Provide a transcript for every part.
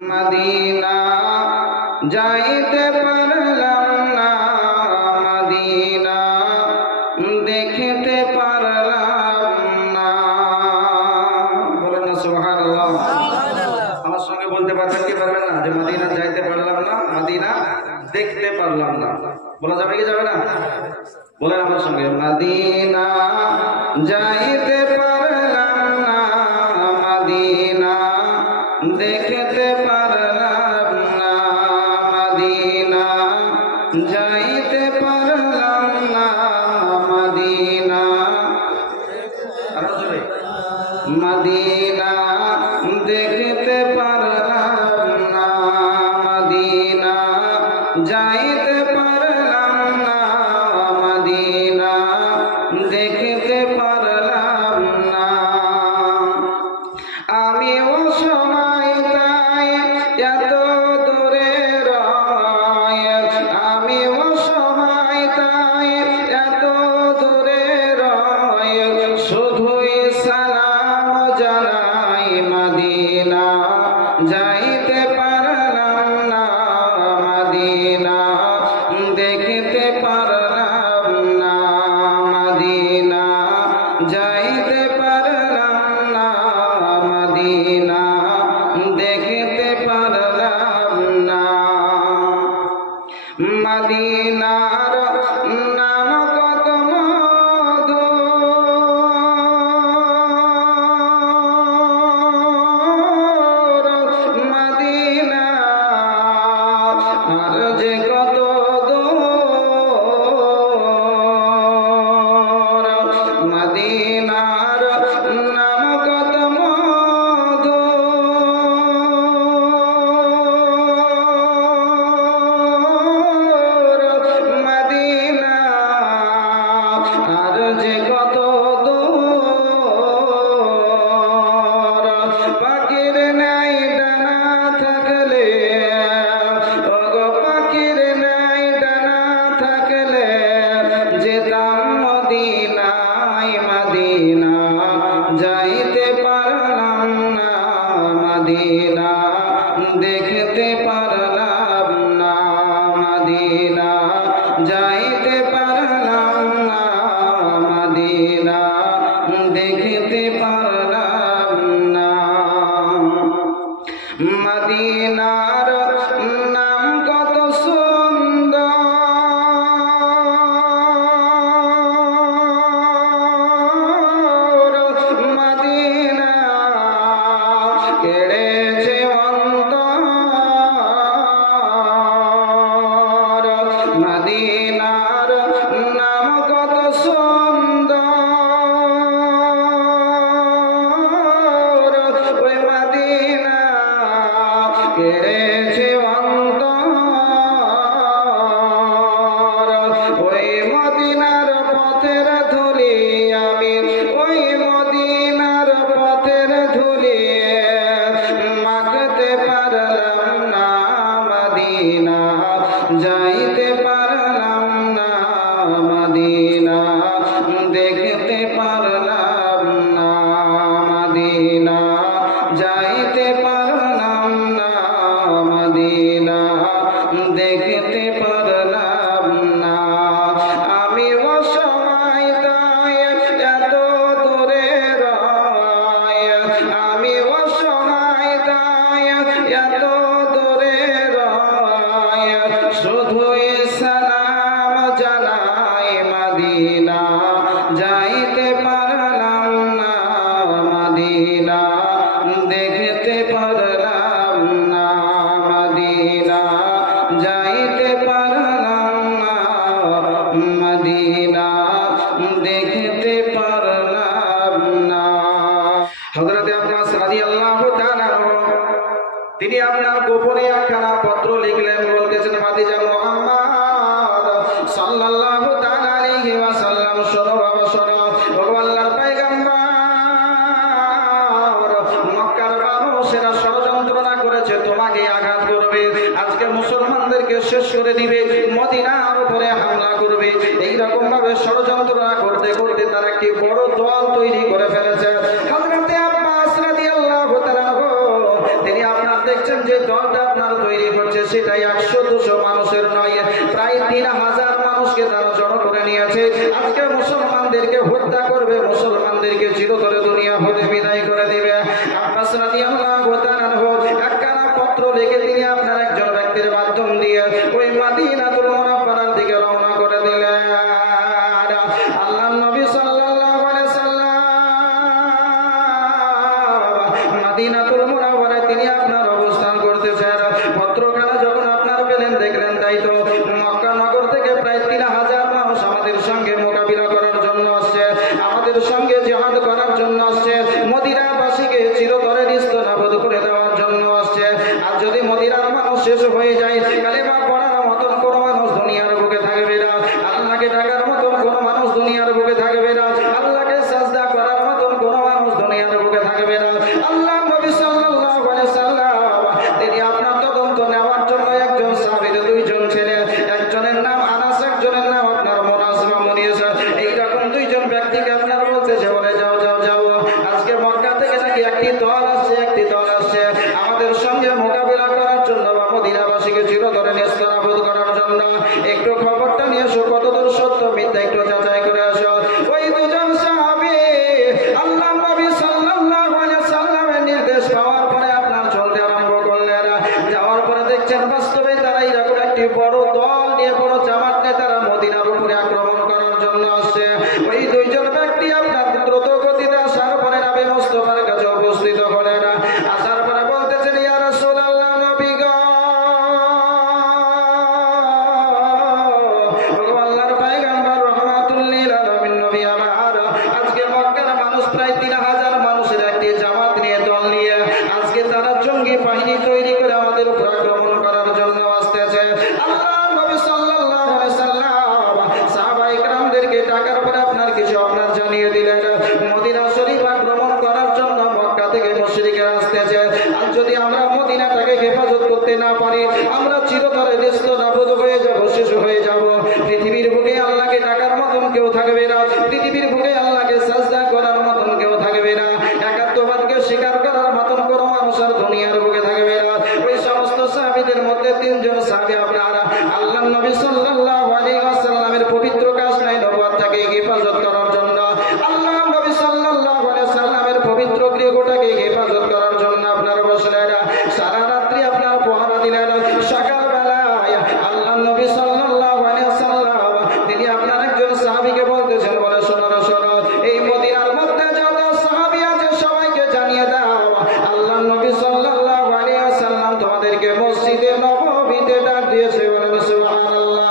Medina যাইতে পারলাম না, মদিনা দেখতে পারলাম না। বলেন না সুবহানাল্লাহ। আমার সঙ্গে বলতে পারবেন কি পারবেন না যে মদিনা যাইতে পারলাম না, মদিনা দেখতে পারলাম না? বলা যাবে কি যাবে না? বলেন আমার সঙ্গে, মদিনা যাইতে পারলাম না, মদিনা দেখতে পারলাম না, মদিনা যাইতে পারলাম না, মদিনা মদিনা দেখতে পারলাম না, মদিনা যাইতে পারলাম না, মদিনা দেখতে পারলাম না। আমি ও সময় তাই এত দূরে রয়, আমি ও সময় তাই এত দূরে রয়, শুধুই সালাম জানাই, মদিনা যাইতে পারলাম না, মদিনা দেখতে পারলাম না, মদিনা যাইতে পারলাম না, মদিনা দেখতে পারলাম না। মদিনার নাম কত মধু, মদিনা আর যে কত দূর, মদিনার নাম কত মধু, মদিনা আর যে কত দূর। পাখির নাই ডানা থাকলে, ওগো পাখির নাই ডানা থাকলে, যেতাম মদিনায়, মদিনা যাইতে পারলাম না, মদিনা দেখতে পারলাম না, মদিনা যাইতে পারলাম না, মদিনা দেখতে পারলাম না। মদিনার নাম কত সুন্দর, মদিনা কেড়েছে অন্তর, মদিনার নাম কত সুন্দর, ওই মদিনা কেড়েছে অন্তর, ওই মদিনার পথের ধুলি আমি, ওই মদিনার পথের ধুলি মাখতে পারলাম না, মদিনা যাইতে পারলাম না, মদিনা দেখতে পারলাম না, মদিনা যাইতে পারলাম না, মদিনা দেখতে পারলাম না। আমি ও সময় তাই এত দূরে রয়, আমি ও সময় তাই এত দূরে রয়, শুধুই সালাম জানাই, মদিনা যাইতে পারলাম না, মদিনা দেখতে পারলাম না, মদিনা যাইতে পারলাম না, মদিনা দেখতে পারলাম না। হযরত আব্বাস রাদিয়াল্লাহু তাআলা তিনি আপনার গোপনে একখানা পত্র লিখলেন, বলতেছেন, ভাতিজা মুহাম্মদ সাল্লাল্লাহু তাআলা আলাইহি ওয়াসাল্লাম, শোনো বাবা শোনো, আল্লাহর পয়গম্বর মক্কার মানুষেরা ষড়যন্ত্রণা করেছে, তোমাকে আঘাত করবে, আজকে মুসলমানদেরকে শেষ করে দিবে, মদিনার উপরে হামলা করবে, এইরকম ভাবে ষড়যন্ত্রণা করতে করতে তারা একটি বড় দল তৈরি করে ফেলেছে। হযরত আব্বাস রাদিয়াল্লাহু তাআলা তিনি আপনার দেখছেন যে দলটা আপনার তৈরি করছে সেটাই 100-200 মানুষের নয়, প্রায় 3000 মানুষকে তারা জড়ো করে নিয়েছে। আজকে মুসলমানদেরকে হত্যা করবে, মুসলমানদেরকে চিরতরে দুনিয়া হতে বিদায় করে দিবে। আব্বাস রাদিয়াল্লাহু তাআলা আনহু একখানা পত্র লিখে তিনি আপনার একজন ব্যক্তির মাধ্যম দিয়ে ওই মদিনাতুল মুনাওয়ারার দিকে রওনা করে দিলেন। আল্লাহর নবী সাল্লাল্লাহু আলাইহি সাল্লাম মদিনাতুল মুনাওয়ারায় তিনি আপনার অবস্থান করতেছেন। পত্রখানা যখন আপনার পেলেন, দেখলেন তাই তো মক্কা নগর থেকে প্রায় 3000 মানুষ আমাদের সঙ্গে মোকাবিলা করার জন্য আসছে, আমাদের সঙ্গে জিহাদ করার জন্য আসছে, মদিনাবাসীকে চিরতরে নিস্তানাবুদ করে দেওয়ার জন্য আসছে। আর যদি মদিনার মানুষ শেষ হয়ে যায়, কালেমা পড়ার মতন কোনো মানুষ দুনিয়ার বুকে থাকবে না, আল্লাহকে ডাকার মতন কোনো মানুষ দুনিয়ার বুকে থাকবে না, আল্লাহকে সাজদা করার মতন কোনো মানুষ দুনিয়ার বুকে থাকবে না। আল্লাহ নবী সাল্লাল্লাহু আলাইহি সাল্লাম তিনি আপনার তদন্ত নেওয়ার জন্য একজন সাহাবীর 2 জন ছেলে, একজনের নাম আনাস, একজনের নাম আপনার মুনাস বা মুনিস, এইরকম 2 জন ব্যক্তিকে আপনার বলতেছে, বলে যাও যাও যাও, আজকে মক্কা থেকে নাকি একটি দল আসছে, একটি দল আসছে আমাদের সঙ্গে মোকাবিলা করার জন্য বা মদিনাবাসীকে চিরতরে নিস্তানাবুদ করার জন্য। একটু খবরটা নিয়ে এসো, কতদূর সত্য মিথ্যা একটু যাচাই করে আসো। ওই 2 জন সাহাবী আল্লাহ নবী সাল্লাল্লাহু আলাইহি সাল্লামের নির্দেশ পাওয়ার পরে আপনার চলতে আরম্ভ করলেন। যাওয়ার পরে দেখছেন বাস্তবে তারা এরকম একটি বড় দল নিয়ে, বড় জামাত নিয়ে তারা মদিনার উপরে আক্রমণ করার জন্য আসছে। ওই 2 জন ব্যক্তি আপনার দ্রুত গতিতে আসার পরে নবী মুস্তাফার কাছে উপস্থিত হলেন। আসার পরে বলতেছেন, ইয়া রাসূলুল্লাহ, নবী গো, আল্লাহর পয়গম্বর রাহমাতুল লিল আলামিন নবী আমার, আজকে মক্কার মানুষ প্রায় 3000 মানুষের একটি জামাত নিয়ে, দল নিয়ে আজকে তারা জঙ্গি বাহিনী তৈরি করে আমাদের উপর আক্রমণ করার জন্য আসতেছে। আল্লাহর নবী সাল্লাল্লাহু আলাইহি সাল্লাম সাহাবায়ে কেরামদেরকে ডাকার পরে আপনার কিছু আপনার জানিয়ে দিলেন, মদিনা শরীফ আক্রমণ করার জন্য মক্কা থেকে মুশরিকরা আসতেছে। আর যদি আমরা মদিনাটাকে হেফাজত করতে না পারি, আমরা চিরতরে নিস্তানাবুদ হয়ে যাব, শেষ হয়ে যাব। পৃথিবীর বুকে আল্লাহকে ডাকার মতন কেউ থাকবে না, পৃথিবীর বুকে আল্লাহকে সাজদা করার মতন কেউ থাকবে না, একাত্মবাদকে স্বীকার করার মতন কোনো মানুষ আর দুনিয়ার বুকে থাকবে না। ওই সমস্ত সাহাবীদের মধ্যে 3 জন সাহাবী আপনারা আল্লাহর নবী সাল্লাল্লাহু আলাইহি ওয়াসাল্লামের পবিত্র কাসনায় নবুয়তটাকে হেফাজত করার জন্য, আল্লাহর নবী সাল্লাল্লাহু আলাইহি ওয়াসাল্লামের পবিত্র গৃহটাকে হেফাজত করার জন্য আপনারা বসলেন। সারা রাত্রি আপনারা পহরা দিলেন। সকালবেলায় আল্লাহর নবী সাল্লাল্লাহু আলাইহি ওয়াসাল্লাম তিনি আপনার একজন সাহাবীকে বলতেছেন, বলে শোনো শোনো, এই মদিনার মধ্যে যত সাহাবী আছে সবাইকে জানিয়ে দাও, আল্লাহর নবী সাল্লাল্লাহু আলাইহি ওয়াসাল্লাম তোমাদেরকে মসজিদে নববীতে ডাক দিয়েছে। বলেন সুবহানাল্লাহ।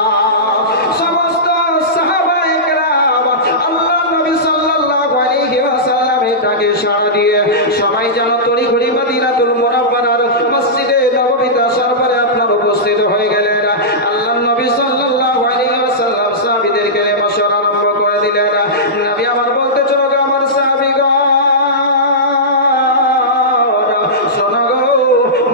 সমস্ত সাহাবায়ে কেরাম আল্লাহর নবী সাল্লাল্লাহু আলাইহি ওয়াসাল্লামের ডাকে সাড়া দিয়ে সবাই যেন তড়িঘড়ি মদিনাতুল মুনাওয়ারার মসজিদে নববীতে আসার পরে আপনার উপস্থিত হয়ে গেলেন। আল্লাহর নবী সাল্লাল্লাহু আলাইহি ওয়াসাল্লাম সাহাবীদেরকে মশওয়ারা আরম্ভ করে দিলেন। নবী আমার বলতে চলো গো, আমার সাহাবীগণ, শোনো গো,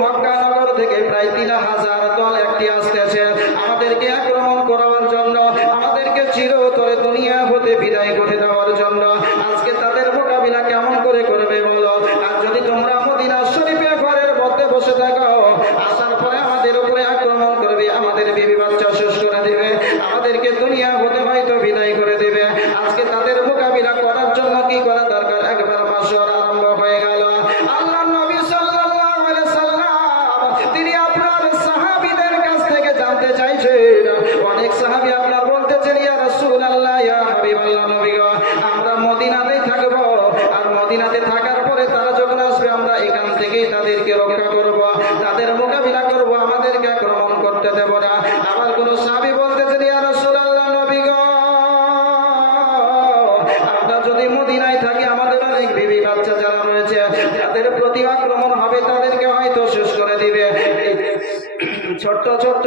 মক্কা নগর থেকে প্রায় 3000 দল একটি আসতেছে আমাদেরকে আক্রমণ করার জন্য, আমাদেরকে চিরতরে দুনিয়া হতে বিদায় করে দেওয়ার জন্য। আজকে তাদের মোকাবিলা কেমন করে করবে বলো? আর যদি তোমরা মদিনা শরীফে ঘরের মধ্যে বসে থাকো, আসার পরে আমাদের উপরে আক্রমণ করবে, আমাদের বিবি বাচ্চা শেষ করে দিবে, আমাদেরকে দুনিয়া হতে হয়তো বিদায় করে দিবে। আজকে তাদের মোকাবিলা করার জন্য কি করা দরকার? একবার মাশওয়ারা আরম্ভ হয়ে গেল। আল্লাহর নবী সাল্লাল্লাহু আলাইহি সাল্লাম তিনি আপনার সাহাবীদের কাছ থেকে জানতে চাইছেন। অনেক সাহাবী আপনার বলতেছেন, ইয়া রাসূলুল্লাহ, ইয়া হাবিবাল্লাহ, নবী গো, আমরা মদিনাতেই থাকবো, আর মদিনাতে থাকার পরে তারা যখন আসবে আমরা এখান থেকেই তাদেরকে রক্ষা করব, তাদের মোকাবিলা করব, আমাদেরকে আক্রমণ করতে দেব না। আবার কোন সাহাবী বলতেছেন, ইয়া রাসূলুল্লাহ, নবী গো, আমরা যদি মদিনায় থাকি আমাদের অনেক বিবি বাচ্চা যারা রয়েছে যাদের প্রতি আক্রমণ হবে তাদেরকে হয়তো শেষ করে দিবে। ছোট্ট ছোট্ট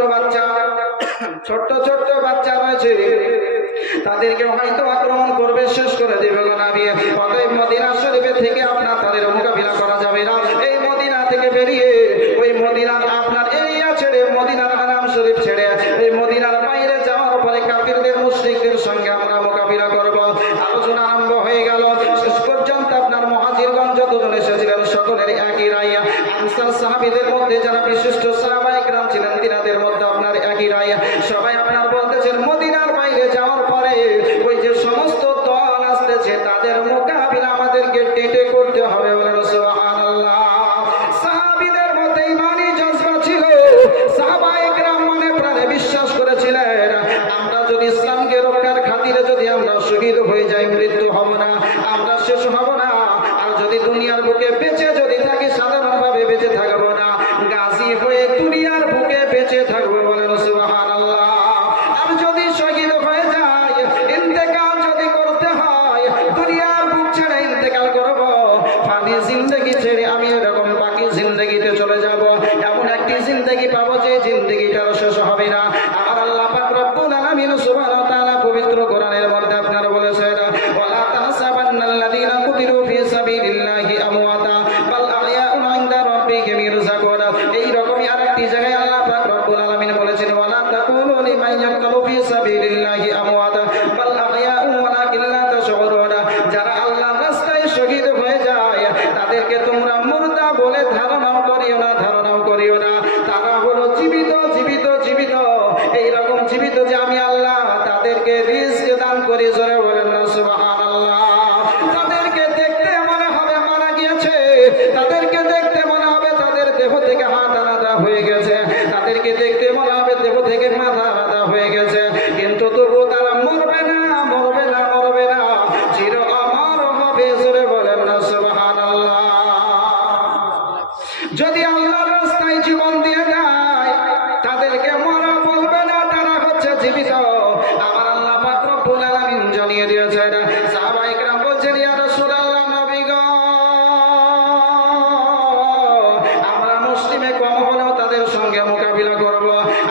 বাচ্চা রয়েছে তাদেরকে হয়তো আক্রমণ করবে, শেষ করে দেবে। অতএব মদিনা শরীফে থেকে আপনার তাদের মোকাবিলা করা যাবে না। এই মদিনা থেকে বেরিয়ে ওই মদিনার আপনার এরিয়া ছেড়ে, মদিনার হারাম শরীফ ছেড়ে এই মদিনার বাইরে যাওয়ার পরে কাফিরদের মুশরিকদের সঙ্গে আমরা মোকাবিলা করব। আলোচনা আরম্ভ হয়ে গেল। শেষ পর্যন্ত আপনার মুহাজিরগণ যতজন এসেছিলেন সকলের একই রায়। আনসার সাহাবীদের মধ্যে যারা বিশেষ শ্রেষ্ঠ সাহাবায়ে কেরাম ছিলেন তিনাদের মধ্যে আপনার একই রায়। সবাই আপনার বলতেছেন মদিনার বাইরে যাওয়ার পরে ওই যে সমস্ত দল আসতেছে তাদের মোকাবিলা আমাদেরকে টেটে করতে হবে। বলেন সুবহানাল্লাহ। সাহাবীদের মধ্যে ঈমানি জজবা ছিল, সাহাবায়ে কেরাম মনে প্রাণে বিশ্বাস করেছিলেন আমরা যদি ইসলামকে রক্ষার খাতিরে যদি আমরা শহীদ হয়ে যাই মৃত্যু হব না, আমরা শেষ হব না। আর যদি দুনিয়ার বুকে বেঁচে যদি থাকি সাধারণভাবে বেঁচে থাকবো না, গাজী হয়ে দুনিয়ার বুকে বেঁচে থাকবো। বলেন সুবহানাল্লাহ। আর যদি শহীদ হয়ে যায়, ইন্তেকাল যদি করতে হয়, দুনিয়ার বুক ছেড়ে ইন্তেকাল করব, ফানি জিন্দেগি ছেড়ে আমি এরকম বাকি জিন্দেগিতে চলে যাব। এমন একটি জিন্দেগি পাবো যে জিন্দেগিটাও শেষ হবে না। আর আল্লাহ পাক রব্বুল আলামিন সুবহানাহু ওয়া তাআলা পবিত্র কোরআনের মধ্যে আপনারা বলেছেন ওয়ালা তাহসাবান্নাল্লাযীনা কুতিলু ফী সাবিলিল্লাহি আমওয়াতা বাল আহইয়াউন ইনদা রাব্বিহিম ইরযাকুন। এই রকমই আরেকটি জায়গায় আল্লাহ পাক রব্বুল আলামিন বলেছেন ওয়ালা তাকুলু লিমান ইয়াকতুলু ফী সাবিলিল্লাহি আমওয়াতা বাল আহইয়াউন ওয়ালাকিন লা তাশউরুন। যারা আল্লাহর রাস্তায় শহীদ হয়ে যায় তাদেরকে তোমরা মুর্দা বলে ধারণাও করিও না, ধারণাও করিও না। তারা হলো জীবিত জীবিত জীবিত, এই রকম জীবিত যে আমি আল্লাহ তাদেরকে রিজক দান করি। জোরে বলেন না সুবহানাল্লাহ। তাদেরকে দেখতে মনে হবে মারা গিয়েছে, তাদেরকে দেখতে মনে হবে তাদের দেহ থেকে হাত আলাদা হয়ে গেছে, তাদেরকে দেখতে মনে হবে দেহ থেকে মাথা আলাদা হয়ে গেছে, কিন্তু তবুও তারা মরবে না, মরবে না, মরবে না, চির অমর হবে। জোরে বলেন না সুবহানাল্লাহ। যদি আল্লাহর রাস্তায় জীবন দিয়ে দেয় তাদেরকে মরা বলবে না, তারা হচ্ছে জীবিত। আমার আল্লাহ পাক রব্বুল আলামিন জানিয়ে দিয়েছেন। সাহাবায়ে কেরাম বলছেন ইয়া রাসূলুল্লাহ, নবী গো, আমরা মুসলিমে কম হলেও তাদের সঙ্গে মোকাবিলা করব।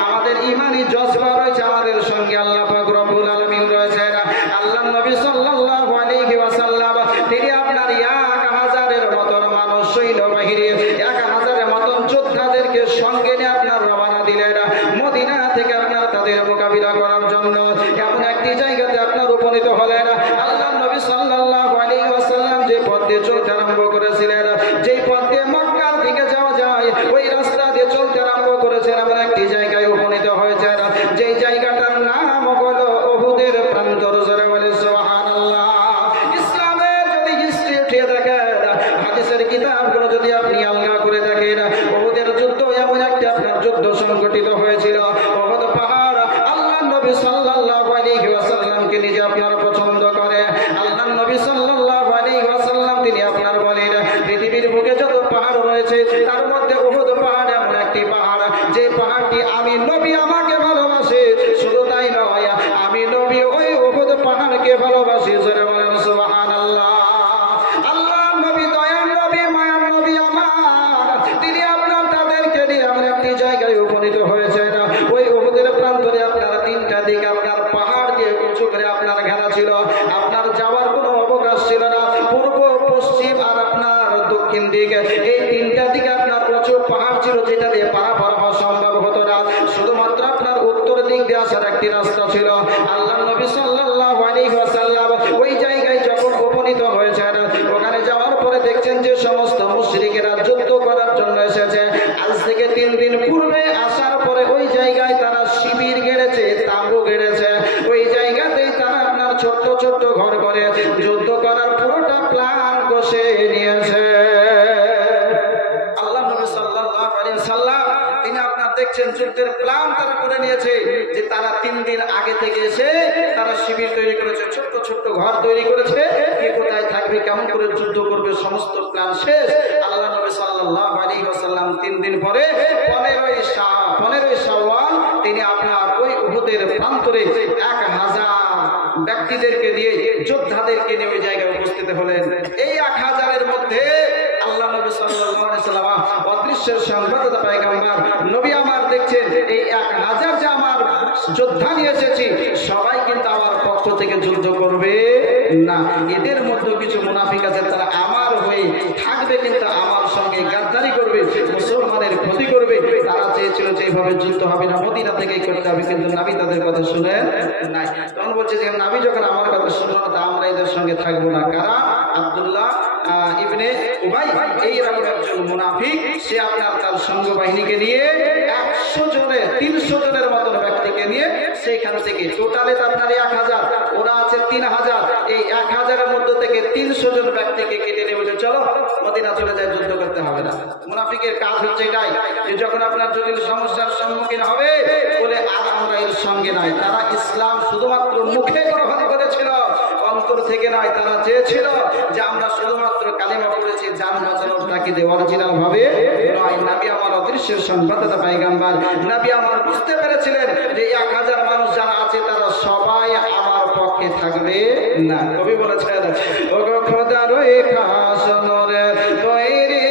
আমাদের ঈমানি জজবা রয়েছে, আমাদের সঙ্গে আল্লাহ পাক রব্বুল আলামিন রয়েছেন। আল্লাহর নবী সাল্লাল্লাহু আলাইহি ওয়াসাল্লাম তিনি আপনার 1000-এর মতন মানুষ সৈন্যবাহিনী 1000-এর মতন যোদ্ধাদেরকে সঙ্গে নিয়ে আপনার রওনা দিলেন মদিনা থেকে আপনার তাদের মোকাবিলা করার জন্য। এমন একটি জায়গাতে আপনার উপনীত হলেন। আল্লাহর নবী সাল্লাল্লাহু আলাইহি ওয়াসাল্লাম যে পথ দিয়ে চলতে আরম্ভ করেছিলেন, যেই পথ দিয়ে মক্কার দিকে যাওয়া যায় ওই রাস্তা দিয়ে চলতে আরম্ভ করেছেন, এমন একটি জায়গায় উপনীত হয়েছেন যেই জায়গাটার নাম হলো উহুদের প্রান্তর। জোরে বলে সুবহানাল্লাহ। ইসলামের যদি হিস্ট্রি উঠিয়ে দেখেন, হাদিসের কিতাবগুলো যদি আপনি আলগা করে দেখেন, উহুদের যুদ্ধ এমন একটা আপনার যুদ্ধ সংগঠিত হয়েছিল। উহুদ পাহাড় আল্লাহর নবী সাল্লাল্লাহু আলাইহি ওয়াসাল্লামকে নিজে আপনার পছন্দ করে। আল্লাহর নবী সাল্লাল্লাহু আলাইহি ওয়াসাল্লাম তিনি আপনার বলেন পৃথিবীর বুকে যত পাহাড় রয়েছে তার মধ্যে উহুদ পাহাড় এমন একটি পাহাড়, যে পাহাড়টি আমি নবী আমাকে ভালোবাসে। শুধু তাই নয়, আমি নবী ওই উহুদ পাহাড়কে ভালোবাসি। জোরে বলেন সুবহানাল্লাহ। আল্লাহর নবী দয়ার নবী মায়ার নবী আমার, তিনি আপনার তাদেরকে নিয়ে এমন একটি জায়গায় উপনীত হয়েছেন। ওই উহুদের প্রান্তরে আপনার 3টা দিক আপনার পাহাড় দিয়ে উঁচু করে আপনার ঘেরা ছিল। আপনার যাওয়ার কোনো অবকাশ ছিল না। পূর্ব, পশ্চিম আর আপনার দক্ষিণ দিকে এই 3টা দিকে আপনার প্রচুর পাহাড় ছিল, যেটা দিয়ে পারাপার হওয়া সম্ভব হতো না। শুধুমাত্র আপনার উত্তর দিক দিয়ে আসার একটি রাস্তা ছিল। আল্লাহর নবী সাল্লাল্লাহু আলাইহি ওয়াসাল্লাম ওই জায়গায় যখন উপনীত হয়েছেন, ওখানে যাওয়ার পরে দেখছেন যে সমস্ত মুশরিকেরা যুদ্ধ করার জন্য এসেছে। আজ থেকে 3 দিন পূর্বে আসার পরে ওই জায়গায় তারা শিবির গেড়েছে, তাঁবু গেড়েছে। ওই জায়গাতেই তারা আপনার ছোট্ট ছোট্ট ঘর করে যুদ্ধ করার পুরোটা প্ল্যান কষে নিয়েছে। আল্লাহ নবী সাল্লাল্লাহু আলাইহি ওয়াসাল্লাম তিনি আপনার দেখছেন যুদ্ধের প্ল্যান তারা করে নিয়েছে, যে তারা 3 দিন আগে থেকে এসে তারা শিবির তৈরি করেছে, ছোট্ট ছোট্ট ঘর তৈরি করেছে, কে কোথায় থাকবে, কেমন করে যুদ্ধ করবে, সমস্ত প্ল্যান শেষ। আল্লাহ নবী সাল্লাল্লাহু আলাইহি ওয়াসাল্লাম 3 দিন পরে 15ই শাওয়াল তিনি আপনার ওই উহুদের প্রান্তরে 1000 ব্যক্তিদেরকে নিয়ে, যোদ্ধাদেরকে নিয়ে ওই জায়গায় উপস্থিত হলেন। এই 1000-এর মধ্যে আল্লাহ নবী সাল্লাল্লাহু আলাইহি ওয়াসাল্লাম অদৃশ্যের সংবাদদাতা পয়গম্বর নবী আমার দেখছেন এই 1000 যে আমার যোদ্ধা নিয়ে এসেছি সবাই কিন্তু আমার পক্ষ থেকে যুদ্ধ করবে না। এদের মধ্যে কিছু মুনাফিক আছে, তারা আমার হয়ে থাকবে কিন্তু আমার সঙ্গে গাদ্দারি করবে, মুসলমানের ক্ষতি করবে। তারা চেয়েছিল যে এইভাবে যুদ্ধ হবে না, মদিনা থেকেই করতে হবে, কিন্তু নবী তাদের কথা শুনেন নাই। তখন বলছে যে নবী যখন আমার কথা শুনলো না, তা আমরা এদের সঙ্গে থাকবো না। কারা? আব্দুল্লাহ ইবনে উবাই এইরকম একজন মুনাফিক, সে আপনার তার সঙ্গ বাহিনীকে নিয়ে 100 জনের 300 জনের মতন ব্যক্তিকে নিয়ে সেইখান থেকে টোটালে আপনার 1000, ওরা আছে 3000, এই 1000-এর মধ্যে থেকে 300 জন ব্যক্তিকে কেটে নিয়ে বলছে চলো মদিনা চলে যায়, যুদ্ধ করতে হবে না। মুনাফিকের কাজ হচ্ছে এটাই যে যখন আপনার জটিল সমস্যার সম্মুখীন হবে বলে আর আমরা এর সঙ্গে নাই। তারা ইসলাম শুধুমাত্র মুখে গ্রহণ করেছিল, অন্তর থেকে নয়। তারা চেয়েছিল যে আমরা শুধুমাত্র কালিমা পড়েছি, জান বাঁচানোর তাগিদে, অরিজিনাল ভাবে নয়। নবী আমার অদৃশ্যের সংবাদদাতা পয়গম্বর, নবী আমার বুঝতে পেরেছিলেন যে 1000 মানুষ যারা আছে তারা সবাই আমার পক্ষে থাকবে না। কবি বলেছেন ও গো খোদার ওই কাশনরে তৈরি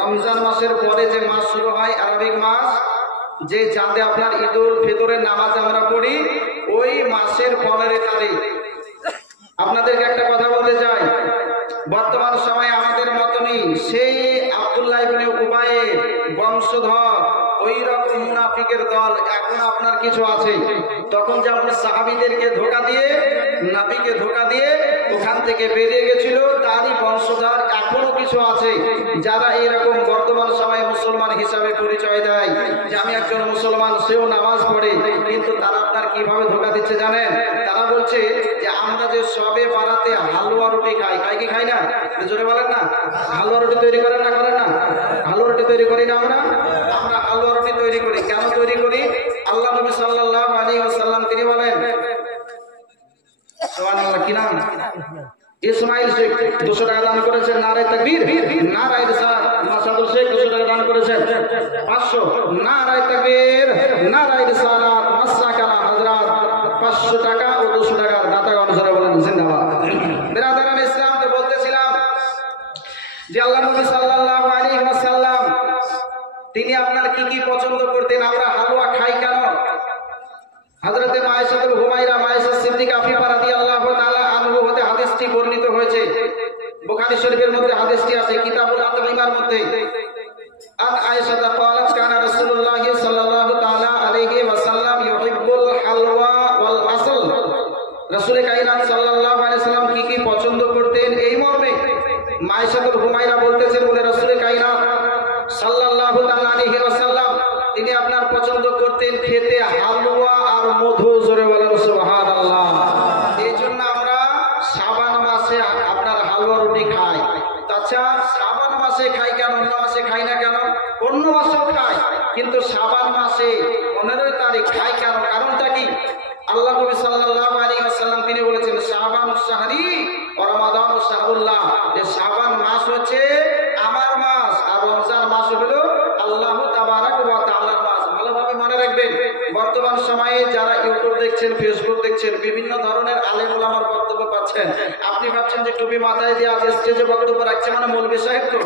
রমজান মাসের পরে যে মাস শুরু হয় আরবিক মাস, যে চাঁদে আপনার ঈদুল ফিতরের নামাজ আমরা পড়ি, ওই মাসের 15 তারিখ। আপনাদেরকে একটা কথা বলতে চাই, বর্তমান সময়ে আমাদের মতনই সেই আব্দুল্লাহ ইবনে উবাইয়ের বংশধর ওই রকম মুনাফিকের দল এখন আপনার কিছু আছে। তখন যেমন সাহাবীদেরকে ধোঁকা দিয়ে, নবীকে ধোঁকা দিয়ে ওখান থেকে বেরিয়ে গেছিল, তারই বংশধর এখনো কিছু আছে যারা এইরকম বর্তমান সময়ে মুসলমান হিসাবে পরিচয় দেয় যে আমি একজন মুসলমান, সেও নামাজ পড়ে, কিন্তু তারা আপনার কিভাবে ধোঁকা দিচ্ছে জানেন? তারা বলছে যে আমরা যে সবে বারাতে হালুয়া রুটি খাই, খাই কি খাই না? জোরে বলেন না। হালুয়া রুটি তৈরি করেন না, করেন না? হালুয়া রুটি তৈরি করি না আমরা? আমরা হালুয়া রুটি তৈরি করি। কেন তৈরি করি? আল্লাহ নবী সাল্লাল্লাহু আলাইহি ওয়াসাল্লাম তিনি বলেন, সুবহানাল্লাহ, কি নাম? ইসমাইল শেখ 200 টাকা দান করেছেন, নারায়ে তাকবীর, নারায়ে রিসালাত। মাসাদুল শেখ 200 টাকা দান করেছেন, 500, নারায়ে তাকবীর, নারায়ে রিসালাত। মাসাকালা হযরত 500 টাকা ও 200 টাকার দাতাগণ যারা বলেন জিন্দাবাদ। বিরাদারান ইসলাম, তো বলতেছিলাম যে আল্লাহ নবী সাল্লাল্লাহু আলাইহি ওয়াসাল্লাম তিনি আপনার কি কি পছন্দ করতেন? আমরা হালুয়া খাই কেন? হযরতে মায়েশাতুল হুমায়রা, মায়েশা সিদ্দিকা আফিফা রাদিয়াল্লাহু তাআলা আনহু হতে হাদিসটি বর্ণিত হয়েছে। বুখারী শরীফের মধ্যে হাদিসটি আছে, কিতাবুল আতঈমার মধ্যে। আন আয়েশা ক্বালাত কানা রাসূলুল্লাহ সাল্লাল্লাহু তাআলা আলাইহি ওয়াসাল্লাম ইউহিব্বুল হালওয়া ওয়াল আসল। রাসূল কায়নাত সাল্লাল্লাহু আলাইহি ওয়াসাল্লাম কি কি পছন্দ করতেন এই মর্মে মায়েশাতুল হুমায়রা বলতেছেন, বলে রাসূল কায়নাত সাল্লাল্লাহু তাআলা আলাইহি ওয়াসাল্লাম তিনি আপনার পছন্দ করতেন খেতে হালুয়া আর মধু। জোরে বলেন সুবহানাল্লাহ। এই জন্য আমরা শাবান মাসে আপনার হালুয়া রুটি খাই। আচ্ছা, শাবান মাসে খাই কেন, অন্য মাসে খাই না কেন? অন্য মাসেও খাই, কিন্তু শাবান মাসে 15 তারিখ খাই কেন? কারণটা কি? আল্লাহ নবী সাল্লাল্লাহু আলাইহি ওয়াসাল্লাম তিনি বলেছেন, শাবানুশ শাহরি ওয়া রমাদানুশ শাহরুল্লাহ, যে শাবান মাস হচ্ছে আমার মাস আর রমজান মাস হলো আল্লাহ তাবারাক ওয়া তাআলার মাস। ভালোভাবে মনে রাখবেন, বর্তমান সময়ে যারা ইউটিউব দেখছেন, ফেসবুক দেখছেন, বিভিন্ন ধরনের আলেম ওলামার বক্তব্য পাচ্ছেন, আপনি ভাবছেন যে টুপি মাথায় দিয়ে আজ স্টেজে বক্তব্য রাখছে মানে মৌলভী সাহেব তো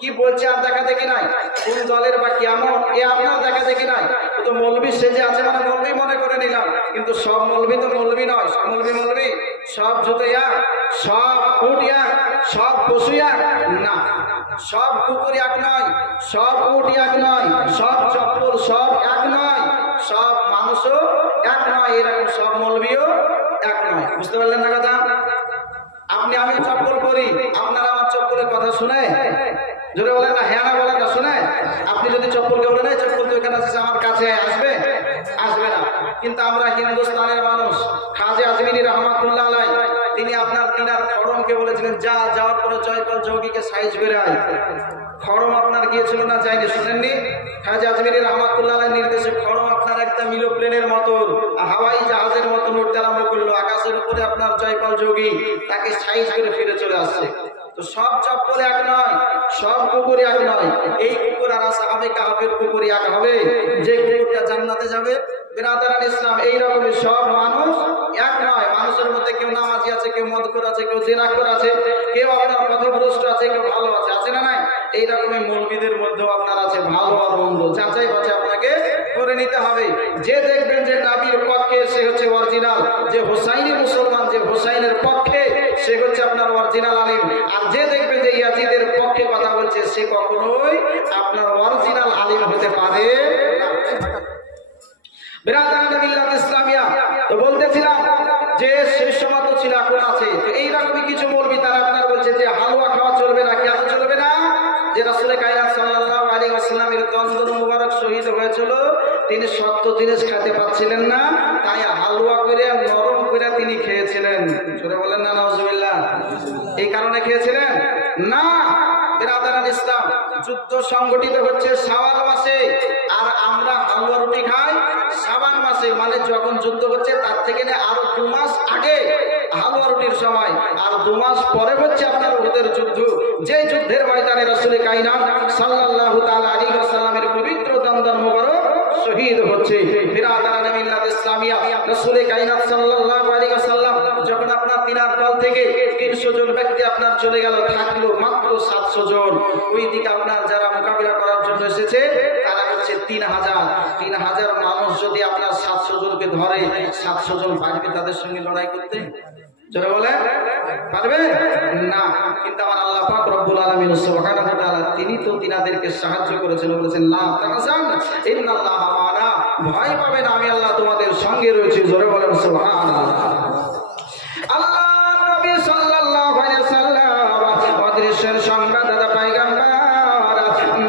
কি বলছে আর দেখা দেখি নাই, কোন দলের বা কেমন এ আপনার দেখা দেখি নাই, তো মৌলভী সেজে আছে মানে মৌলভী মনে করে নিলাম, কিন্তু সব মৌলভী তো মৌলভী নয়। সব মৌলভী সব জুতো এক, সব উট এক, সব পশু এক না, সব কুকুর এক নয়, সব উট এক নয়, সব চপ্পল সব এক নয়, সব মানুষও এক নয়, এরকম সব মৌলভীও এক নয়। বুঝতে পারলেন না কথা? আপনি আমি চপ্পল পরি, আপনার আমার চপ্পলের কথা শুনে জোরে বলেন না, হ্যাঁ না বলেন না, শুনে আপনি যদি চপ্পলকে বলেন এই চপ্পল তো এখানে আছে আমার কাছে আসবে, আসবে না। কিন্তু আমরা হিন্দুস্তানের মানুষ, খাজা আজমিরি রহমাতুল্লাহ আলাই তিনি আপনার তিনার খড়মকে বলেছিলেন যা, যাওয়ার পরে জয়পাল যোগীকে সাইজ করে আয়। খড়ম আপনার গিয়েছিল না, যায়নি, শুনেননি? খাজা আজমিরি রহমাতুল্লাহ আলাই নির্দেশে খড়ম আপনার একটা মিলো প্লেনের মতন, হাওয়াই জাহাজের মতন উঠতে আরম্ভ করলো, আকাশের উপরে আপনার জয়পাল যোগী তাকে সাইজ করে ফিরে চলে আসছে। তো সব চপ্পল এক নয়, সব কুকুর এক নয়। এই কুকুর আর সাহাবে কাহাবের কুকুর এক হবে, যে কুকুরটা জান্নাতে যাবে। বিরাদারান ইসলাম এইরকমই সব মানুষ এক নয়। মানুষের মধ্যে কেউ নামাজি আছে, কেউ মদখোর আছে, কেউ জিনাখোর আছে, কেউ আপনার পথভ্রষ্ট আছে, কেউ ভালো আছে, আছে না নাই? এইরকমই মৌলবীদের মধ্যেও আপনার আছে ভালো আর মন্দ, যাচাই বাছাই আপনাকে করে নিতে হবে। যে দেখবেন যে নবীর পক্ষে সে হচ্ছে অরিজিনাল, যে হোসাইনি মুসলমান, যে হোসাইনের পক্ষে সে হচ্ছে আপনার অরিজিনাল আলিম। আর যে দেখবেন যে ইয়াজিদের পক্ষে কথা বলছে সে কখনোই আপনার অরিজিনাল আলিম হতে পারে না। বিরাদারান মিল্লাত ইসলামিয়া, তো বলতেছিলাম যে সেই সময় তো ছিল, এখন আছে। তো এইরকমই কিছু মৌলবী তারা আপনার বলছে যে হালুয়া খাওয়া চলবে না। কেন চলবে না? যে রাসূল কায়নাত সাল্লাল্লাহু আলাইহি ওয়াসাল্লামের দন্দন মুবারক শহীদ হয়েছিল, তিনি শক্ত জিনিস খেতে পাচ্ছিলেন না, তাই হালুয়া করে নরম করে তিনি খেয়েছিলেন। জোরে বলেন না নাউজুবিল্লাহ। এই কারণে খেয়েছিলেন না। বিরাদারান ইসলাম, যুদ্ধ সংগঠিত হচ্ছে শাওয়াল মাসে, আর আমরা হালুয়া রুটি খাই শাবান মাসে, মানে যখন যুদ্ধ হচ্ছে তার থেকে আরো 2 মাস আগে হালুয়া রুটির সময়, আর 2 মাস পরে হচ্ছে আপনার উহুদের যুদ্ধ। যে যুদ্ধের ময়দানে রাসূল কায়নাত সাল্লাল্লাহু তাআলা আলাইহি ওয়াসাল্লামের পবিত্র দন্দন মুবারক শহীদ হচ্ছে। বিরাদারান মিল্লাত ইসলামিয়া, রাসূল কায়নাত সাল্লাল্লাহু আলাইহি ওয়াসাল্লাম যখন আপনার তিনার দল থেকে 300 জন ব্যক্তি আপনার চলে গেল, থাকলো মাত্র 700 জন। ওই দিকে আপনার যারা মোকাবিলা করার জন্য এসেছে তারা হচ্ছে 3000 মানুষ। যদি আপনার 700 জনকে ধরে, 700 জন পারবে তাদের সঙ্গে লড়াই করতে? যারা বলে পারবে না। কিন্তু আমার আল্লাহ পাক রব্বুল আলামিন সুবহানাহু ওয়া তাআলা তিনি তো তিনাদেরকে সাহায্য করেছেন, বলেছেন লা তাহজান ইন্নাল্লাহা মা'ানা, ভয় পাবে না, আমি আল্লাহ তোমাদের সঙ্গে রয়েছি। জোরে বলেন সুবহানাল্লাহ। আল্লাহ নবী সাল্লাল্লাহু আলাইহি ওয়াসাল্লাম অদৃশ্যের সংবাদদাতা পয়গম্বর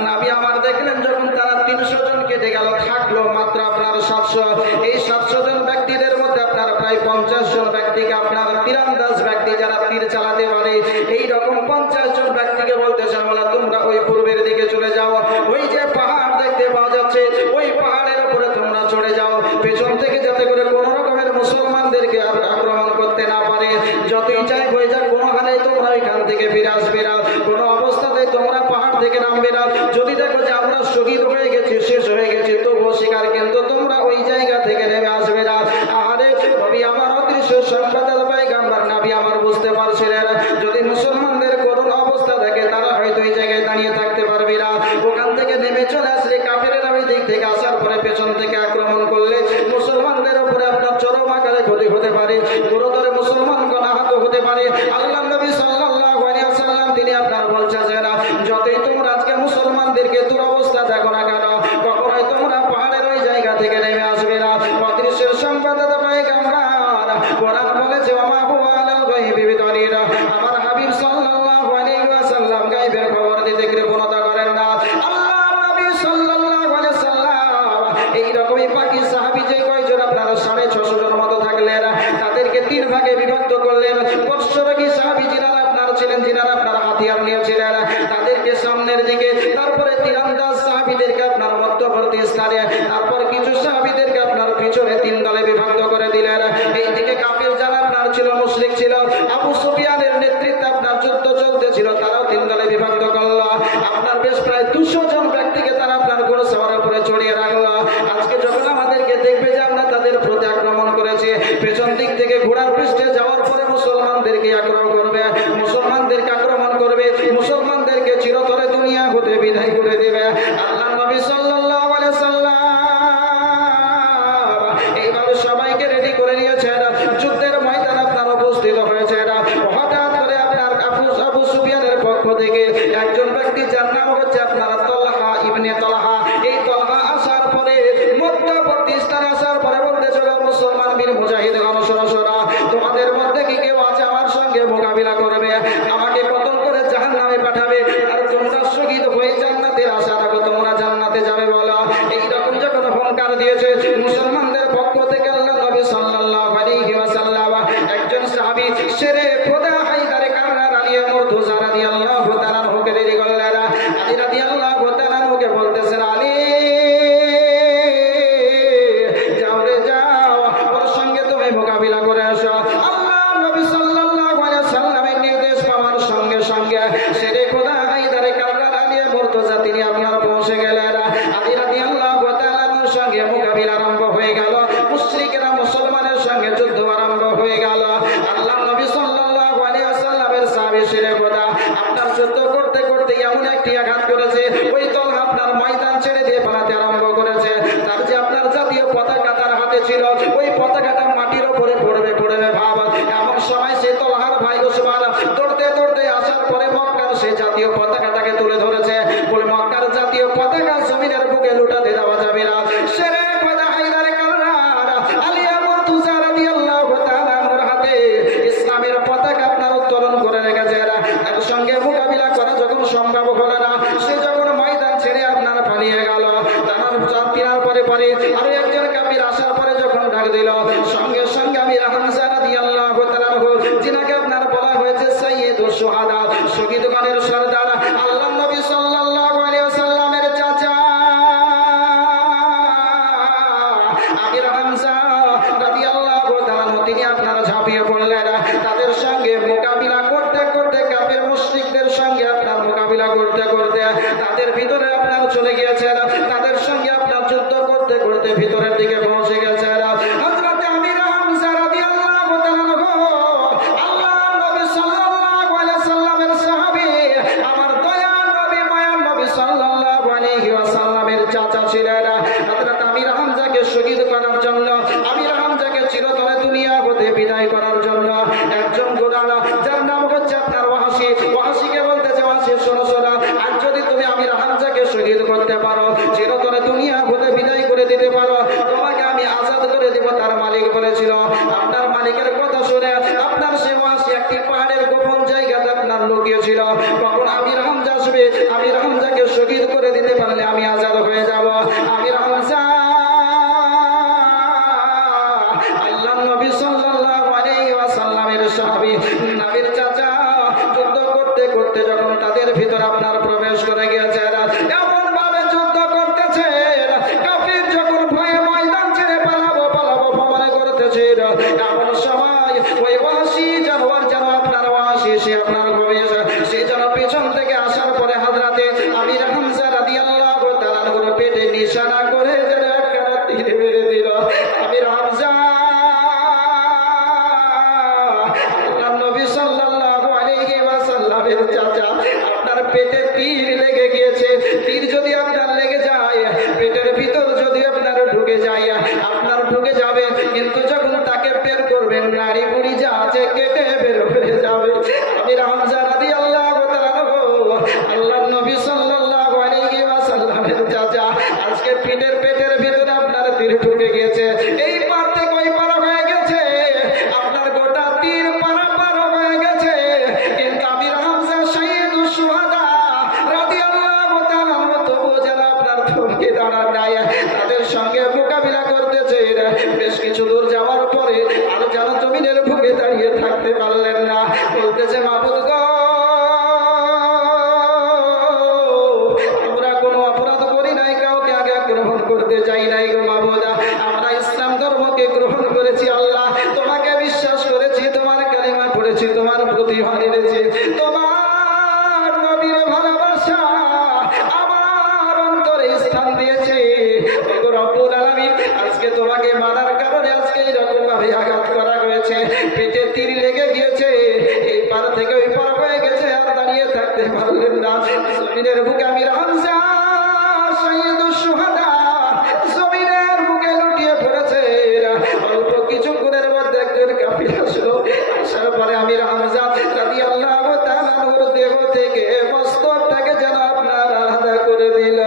নবী আমার দেখলেন যখন তারা 300 জন কেটে গেল, থাকলো মাত্র আপনার 700। এই 700 জন ব্যক্তিদের মধ্যে আপনার প্রায় 50 জন ব্যক্তিকে আপনার তীরন্দাজ ব্যক্তি যারা তীর চালাতে পারে, এইরকম 50 জন ব্যক্তিকে বলতেছেন বলা তোমরা ওই পূর্বের দিকে চলে যাও, ওই যে পাহাড় দেখতে পাওয়া যাচ্ছে ওই পাহাড়ের উপরে তোমরা চড়ে যাও, পেছন থেকে যাতে করে কোন রকমের মুসলমানদেরকে আক্রমণ করতে না পারে। যতই চাই হয়ে যাক, কোনো হালে তোমরা এখান থেকে ফিরে আসবে না, কোনো অবস্থাতে তোমরা পাহাড় থেকে নামবে না। যদি দেখো যে আমরা শহীদ হয়ে গেছি, শেষ হয়ে গেছি, তবুও শিকার, কিন্তু তোমরা ওই জায়গা থেকে নেমে আসবে না। আরে নবী আমার অদৃশ্য সংবাদদাতা পয়গম্বর নবী আমার বুঝতে পারছিলেন যদি মুসলমানদের করুণ অবস্থা দেখে তারা হয়তো এই জায়গায় দাঁড়িয়ে থাকতে পারবে না, ওখান থেকে নেমে চলে আসলে কাফেরেরা ওই দিক থেকে আসার পরে পেছন থেকে আক্রমণ করলে মুসলমানদের উপরে আপনার চরম আকারে ক্ষতি হতে পারে, গুরুতর মুসলমানগণ আহত হতে পারে। আল্লাহ নবী সাল্লাল্লাহু আলাইহি ওয়াসাল্লাম তিনি আপনার বলছেন না, যতই তোমরা আজকে মুসলমানদেরকে দুরবস্থা দেখো না কেন, কখনোই তোমরা পাহাড়ের ওই জায়গা থেকে নেমে আসবে না। অদৃশ্যের সংবাদদাতা পয়গম্বর কোরআন বলেছে ওমা হুয়া আলাল গায়বি বিদানিরা, আমার হাবিব সাল্লাল্লাহু আলাইহি ওয়াসাল্লাম গায়বের খবর দিতে কৃপণতা করেন না। আল্লাহ নবী সাল্লাল্লাহু আলাইহি ওয়াসাল্লাম এইরকমই বাকি সাহাবী যে কয়জন আপনারা 650 জন মতো থাকলেন, তাদেরকে 3 ভাগে বিভক্ত করলেন। পশ্চরগী সাহাবী যিনারা আপনার ছিলেন, যিনারা আপনার হাতিয়ার নিয়েছিলেন, তাদেরকে সামনের দিকে, তারপরে তীরন্দাজ সাহাবীদেরকে আপনার মধ্যবর্তী স্থানে, তারপর কিছু সাহাবীদেরকে আপনার পিছনে 3 দলে বিভক্ত করে দিলেন। এইদিকে কাফির যারা আপনার ছিল, মুশরিক ছিল, আবু সুফিয়ানের নেতৃত্বে আপনার যুদ্ধ চলতেছিল, তারাও 3 দলে বিভক্ত করল। আপনার বেশ প্রায় 200 জন ব্যক্তিকে তারা আপনার ঘোড়াসওয়ারের উপরে চড়িয়ে রাখলো। আজকে যখন আমাদেরকে দেখবে যে আমরা তাদের সঙ্গে মোকাবিলা আরম্ভ হয়ে গেল, মুশরিকেরা মুসলমানের সঙ্গে যুদ্ধ আরম্ভ হয়ে গেল। আল্লাহ নবী সাল্লাল্লাহু আলাইহি ওয়াসাল্লামের সাহাবী ছেলে খোদা আপনার যুদ্ধ করতে করতে এমন একটি আঘাত করেছে, ওই দল আপনার ময়দান ছেড়ে দিয়ে পালাতে আরম্ভ করেছে। তার যে আপনার জাতীয় পতাকা তার হাতে ছিল, ওই পতাকাটা মাটির উপরে পড়বে ভাব। এমন সময় সে তলহার ভাই ওসমান দৌড়তে দৌড়তে আসার পরে মক্কার সে জাতীয় পতাকাটাকে তুলে ধরেছে। বলে মক্কার জাতীয় পতাকা জমিনের বুকে লুটাতে দেওয়া যাবে না। সেরে খোদা হায়দার কাররার আলিয়া মুর্তজা রাদিয়াল্লাহু তাআলা আনহুর হাতে ইসলামের পতাকা আপনার উত্তোলন করে রেখেছে। তার সঙ্গে মোকাবিলা করা যখন সম্ভব হলো না, সে যখন ময়দান ছেড়ে আপনার পালিয়ে গেল, তার পরে আরো একজন কাফির আসার পরে যখন ডাক দিল, সঙ্গে সঙ্গে আমির হামজা রাদিয়াল্লাহু তাআলা আনহু, যিনাকে আপনার বলা হয়েছে সাইয়্যিদুশ শুহাদা, শহীদগণের সরদার, আল্লাহর নবী সাল্লাল্লাহু আলাইহি ওয়াসাল্লামের চাচা আমির হামজা রাদিয়াল্লাহু তাআলা আনহু, তিনি আপনারা ঝাঁপিয়ে পড়লেন। তাদের সঙ্গে মোকাবিলা করতে করতে, কাফের মুশরিকদের সঙ্গে আপনার মোকাবিলা করতে করতে তাদের ভিতরে আপনার চলে গিয়েছেন। তাদের সঙ্গে আপনার যুদ্ধ করতে করতে ভিতরের দিকে পৌঁছে গেছেন। হযরত আমির হামজা রাদিয়াল্লাহু তাআলা আনহু, আল্লাহর নবী সাল্লাল্লাহু আলাইহি ওয়াসাল্লামের সাহাবী, আমার দয়ার নবী মায়ার নবী সাল্লাল্লাহু আলাইহি ওয়াসাল্লামের চাচা ছিলেন। হযরত আমির হামজাকে শহীদ করার জন্য, আমির হামজাকে চিরতরে দুনিয়া হতে বিদায় করার জন্য একজন গোলাম, যার নাম হচ্ছে আপনার ওয়াহাশী, ওয়াহাশীকে বলতেছে, ওয়াহাশী শোনো শোনো, আর যদি তুমি আমির হামজাকে শহীদ করতে পারো, চিরতরে দুনিয়া হতে বিদায় করে দিতে পারো, তোমাকে আমি আজাদ করে দেব। তার মালিক বলেছিল। আপনার মালিকের কথা শুনে আপনার সে ওয়াহাশী একটি পাহাড়ের গোপন জায়গাতে আপনার লুকিয়েছিল। কখন আমির হামজা আসবে, আমির হামজাকে শহীদ করে দিতে পারলে আমি আজাদ হয়ে যাব। আমির হামজা আল্লাহর নবী সাল্লাল্লাহু আলাইহি ওয়াসাল্লামের সাহাবী, নবীর চাচা, যুদ্ধ করতে করতে যখন তাদের ভিতর আপনার প্রবেশ করে গিয়েছে, এমন ভাবে যুদ্ধ করতেছে, কাফির যখন ভয়ে ময়দান ছেড়ে পালাবো মনে করতেছে, এমন সময় ওই ওয়াহাশী জানোয়ার, যেন আপনার ওয়াহাশী, সে আপনার ঘুমিয়েছে, সে যেন পেছন থেকে আসার পরে হাজরাতে আমির হামজা রাদিয়াল্লাহু তাআলা আনহুর পেটে নিশানা করে যেন একখানা তীর মেরে দিল। আমির হামজা আল্লাহর নবী সাল্লাল্লাহু আলাইহি ওয়াসাল্লামের চাচা, আপনার পেটে তীর লেগে গিয়েছে। তীর যদি আপনার লেগে যায়, পেটের ভিতর যদি আপনার ঢুকে যায়, আপনার ঢুকে যাবে, কিন্তু যখন তাকে বের করবেন, নাড়ি বুড়ি যা আছে কেটে বের হয়ে যাবে। আমির হামজা রাদিয়াল্লাহু তাআলা আনহু, আল্লাহর নবী সাল্লাল্লাহু আলাইহি ওয়াসাল্লামের চাচা, আজকে পেটের ভিতরে আপনার তীর ঢুকে গিয়েছে। এই পার থেকে ওই পার হয়ে গেছে, আপনার গোটা তীর পার হয়ে গেছে, কিন্তু আমির হামজা সাইয়্যিদুশ শুহাদা রাদিয়াল্লাহু তাআলা আনহু তবু যেন আপনার থমকে দাঁড়ান নাই, তাদের সঙ্গে মোকাবিলা করতেছে। বেশ কিছু দূর যাওয়ার পরে আর যেন জমিনের বুকে দাঁড়িয়ে থাকতে পারলেন না, বলতেছে, মাবুদ গো, আমরা কোনো অপরাধ করি নাই, কাউকে আগে গ্রহণ করতে চাই নাই গো মাবুদ, আমরা ইসলাম ধর্মকে গ্রহণ করেছি। আল্লাহ, তোমাকে বিশ্বাস করেছি, তোমার কালিমা পড়েছি, তোমার প্রতি হারিয়েছি, তোমার নবীর ভালোবাসা আমার অন্তরে স্থান দিয়েছে। রব্বুল আলামিন, আজকে তোমাকে মানার কারণে আজকে এরকম ভাবে আঘাত করা হয়েছে, পেটে তীর লেগে গিয়েছে, এই পার থেকে ওই পার হয়ে গেছে, আর দাঁড়িয়ে থাকতে পারলেন না। জমিনের বুকে আমির হামজা সাইয়্যিদুশ শুহাদা জমিনের বুকে লুটিয়ে পড়েছে। অল্প কিছুক্ষণের মধ্যে একজন কাফির আসলো, আসার পরে আমির হামজা রাদিয়াল্লাহু তাআলা আনহুর দেহ থেকে মস্তকটাকে যেন আপনার আলাদা করে দিল।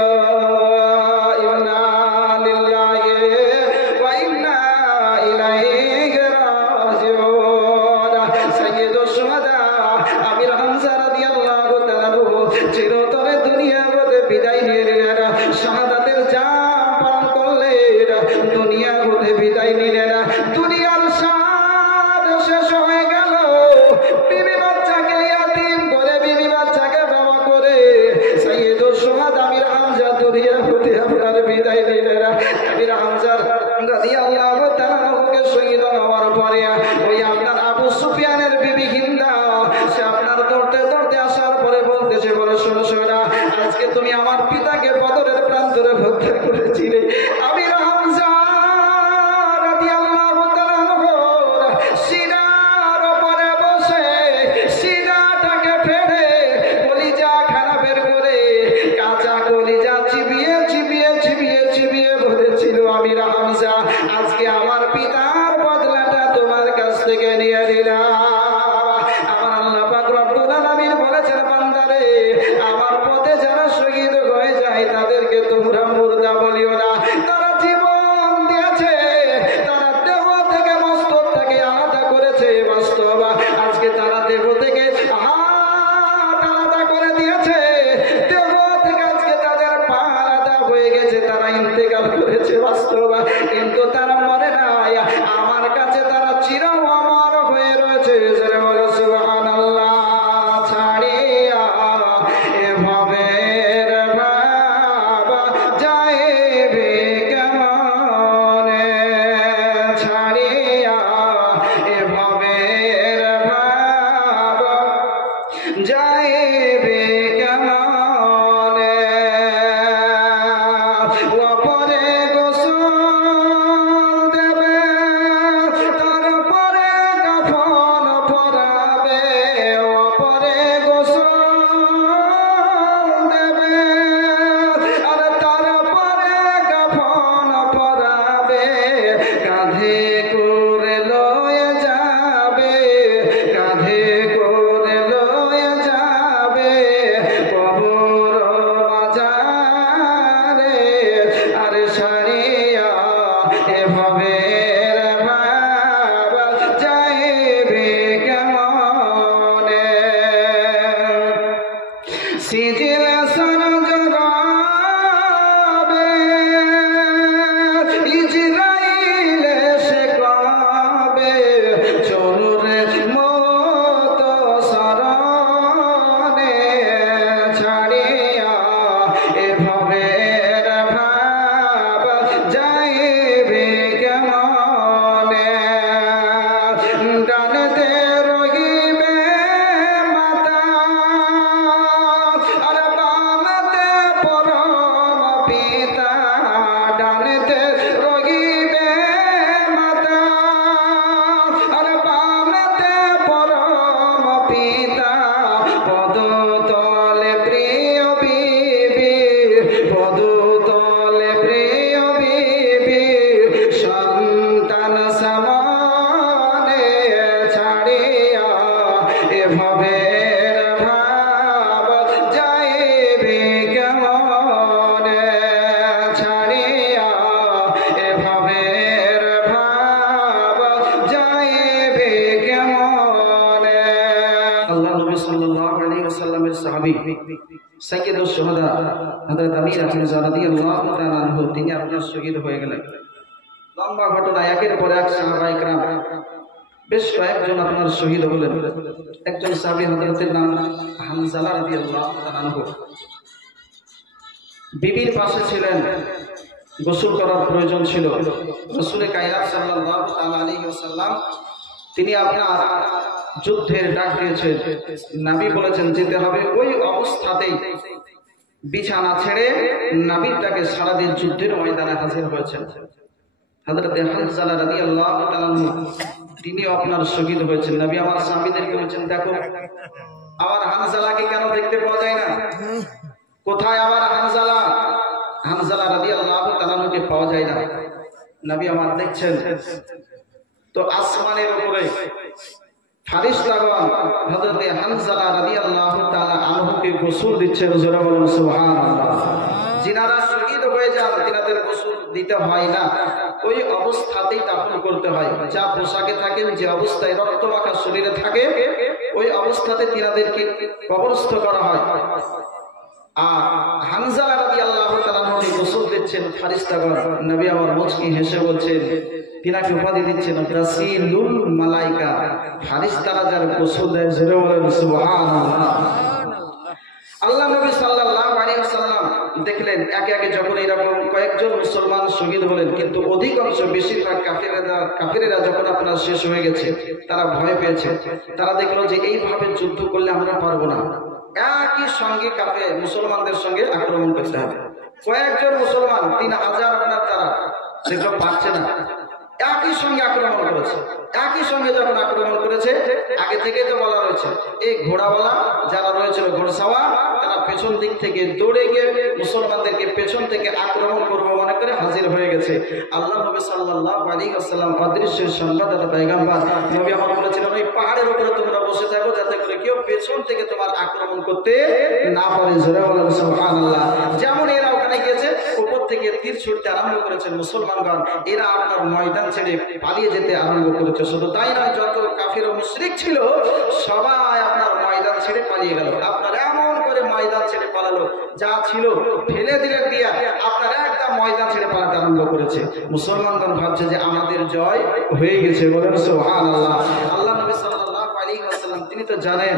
চিরতরে দুনিয়া হতে বিদায় নিয়ে নিলেন, শাহাদাতের জাম পালন করলেন, দুনিয়া হতে বিদায় নিলেন। দুনিয়ার স্বাদ শেষ হয়ে গেল, বিবি বাচ্চাকে ইয়াতীম করে, বিবি বাচ্চাকে বাবা করে সাইয়্যিদুশ শুহাদা আমির হামজা দুনিয়া হতে আপনার বিদায় নিলেন। আমির হামজা রাদিয়াল্লাহু তাআলা আনহুকে শহীদ হওয়ার পরে ওই আপনার আবু সুফিয়ানের বিবি হিন্দা, সে আপনার দৌড়তে দৌড়তে আসার পরে বলতেছে, বলে শোনো শোনা, আজকে তুমি আমার পিতাকে বদরের প্রান্তরে হত্যা করেছিলে। আমির হামজা হয়েছে বাস্তব, কিন্তু তারা মরে নাই, আমার কাছে তারা চির অমর হয়ে রয়েছে। জোরে বলো সুবহানাল্লাহ। ছাড়িয়া এভাবে বাবা যাইবে কেমনে, ছাড়িয়া এভাবে বাবা যাইবে কেমনে, ওপরে গোসল দেবে তারপরে কাফন পরাবে, ওপরে গোসল দেবে আর তারপরে কাফন পরাবে, কাঁধে করে লয়ে যাবে, কাঁধে করে লয়ে যাবে কবর বাজারে, আর সারিয়া এভাবে বাবা যাইবে কেমনে, সিজিল সরজরাবে ইজরাইলে সে কবে, চলুরে মত সরণে, ছাড়িয়া এভাবে ভাবা যাইবে কেমনে, ডানেতে রহিবে মাতা আর বামেতে পরম পিতা, ডানেতে রহিবে মাতা আর বামেতে পরম পিতা, পদতলে প্রিয় বিবি, পদতলে প্রিয় বিবি, সন্তান সমানে, ছাড়িয়া এভাবে ভাবা যাইবে কেমনে, ছাড়িয়া এভাবে ভাবা যাইবে কেমনে। আল্লাহ নবী সাল্লাল্লাহু আলাইহি ওয়াসাল্লামের সাহাবী সাইয়্যিদুশ শুহাদা হযরত আমির হামজা রাদিয়াল্লাহু তাআলা আনহু, তিনি আপনার শহীদ হয়ে গেলেন। লম্বা ঘটনা, একের পর এক সাহাবায়ে কেরাম বেশ কয়েকজন আপনার শহীদ হলেন। একজন সাহাবী হযরতের নাম হানজালা রাদিয়াল্লাহু তাআলা আনহু, বিবির পাশে ছিলেন, গোসল করার প্রয়োজন ছিল। রাসূল কায়নাত সাল্লাল্লাহু তাআলা আলাইহি ওয়াসাল্লাম তিনি আপনার যুদ্ধের ডাক দিয়েছেন, নবী বলেছেন যেতে হবে, ওই অবস্থাতেই বিছানা ছেড়ে নবীর ডাকে সাড়া দিয়ে যুদ্ধের ময়দানে হাজির হয়েছেন। হযরত হানজালা রাদিয়াল্লাহু তাআলা আনহু তিনি আপনার শহীদ হয়েছেন। নবী আমার সাহাবীদেরকে বলেছেন, দেখো আমার হানজালাকে কেন দেখতে পাওয়া যায় না, কোথায় আমার হানজালা? হানজালা রাদিয়াল্লাহু তাআলা আনহুকে পাওয়া যায় না। নবী আমার দেখছেন তো আসমানের উপরে ফেরেশতাগণ হযরত হানজালা রাদিয়াল্লাহু তাআলা আনহুকে গোসল দিচ্ছেন। জোরে বলুন সুবহানাল্লাহ। যিনারা শহীদ হয়ে যান তিনাদের গোসল দিতে হয় না, ওই অবস্থাতেই দাফন করতে হয়। যা পোশাকে থাকেন, যে অবস্থায় রক্তমাখা শরীরে থাকে, ওই অবস্থাতে তিনাদেরকে কবরস্থ করা হয়। আর হানজালা রাদিয়াল্লাহু তাআলা আনহুকে গোসল দিচ্ছেন ফেরেশতাগণ। নবী আমার মুচকি হেসে বলছেন, তিনাকে উপাধি দিচ্ছেন রাসূলুল মালায়েকা, ফেরেশতারা যার গোসল দেয়। জোরে বলেন সুবহানাল্লাহ। আল্লাহ নবী সাল্লাল্লাহু আলাইহি ওয়াসাল্লাম দেখলেন একে একে যখন এরকম কয়েকজন মুসলমান শহীদ হলেন, কিন্তু অধিকাংশ বেশিরভাগ কাফিরেরা যখন আপনার শেষ হয়ে গেছে, তারা ভয় পেয়েছে। তারা দেখলো যে এইভাবে যুদ্ধ করলে আমরা পারবো না, একই সঙ্গে মুসলমানদের সঙ্গে আক্রমণ করতে হবে। কয়েকজন মুসলমান 3000 আপনার তারা সেগুলো পারছে না, একই সঙ্গে আক্রমণ করেছে। একই সঙ্গে যখন আক্রমণ করেছে, আগে থেকে তো বলা রয়েছে এই ঘোড়াওয়ালা যারা রয়েছিল ঘোড়সাওয়ার, তারা পেছন দিক থেকে দৌড়ে গিয়ে মুসলমানদেরকে পেছন থেকে আক্রমণ করবো মনে করে হাজির হয়ে গেছে। আল্লাহ নবী সাল্লাল্লাহু আলাইহি ওয়াসাল্লাম অদৃশ্যের সংবাদদাতা পয়গম্বর নবী আমার বলেছিলেন, ওই পাহাড়ের উপরে তোমরা বসে থাকো যাতে করে কেউ পেছন থেকে তোমার আক্রমণ করতে না পারে। জোরে বলেন সুবহানাল্লাহ। যেমন এরা ওখানে গিয়েছে, উপর থেকে তীর ছুটতে আরম্ভ করেছেন মুসলমানগণ, এরা আপনার ময়দান ছেড়ে পালিয়ে যেতে আরম্ভ করেছে। শুধু তাই নয়, যত কাফির ও মুশরিক ছিল সবাই আপনার ময়দান ছেড়ে পালিয়ে গেল। আপনার এমন করে ময়দান ছেড়ে পালালো, যা ছিল ফেলে দিলেন দিয়া আপনার একদম একটা ময়দান ছেড়ে পালাতে আরম্ভ করেছে। মুসলমানগণ ভাবছে যে আমাদের জয় হয়ে গেছে, বলেন সুবহানাল্লাহ। আল্লাহ নবী সাল্লাল্লাহু আলাইহি ওয়াসাল্লাম তিনি তো জানেন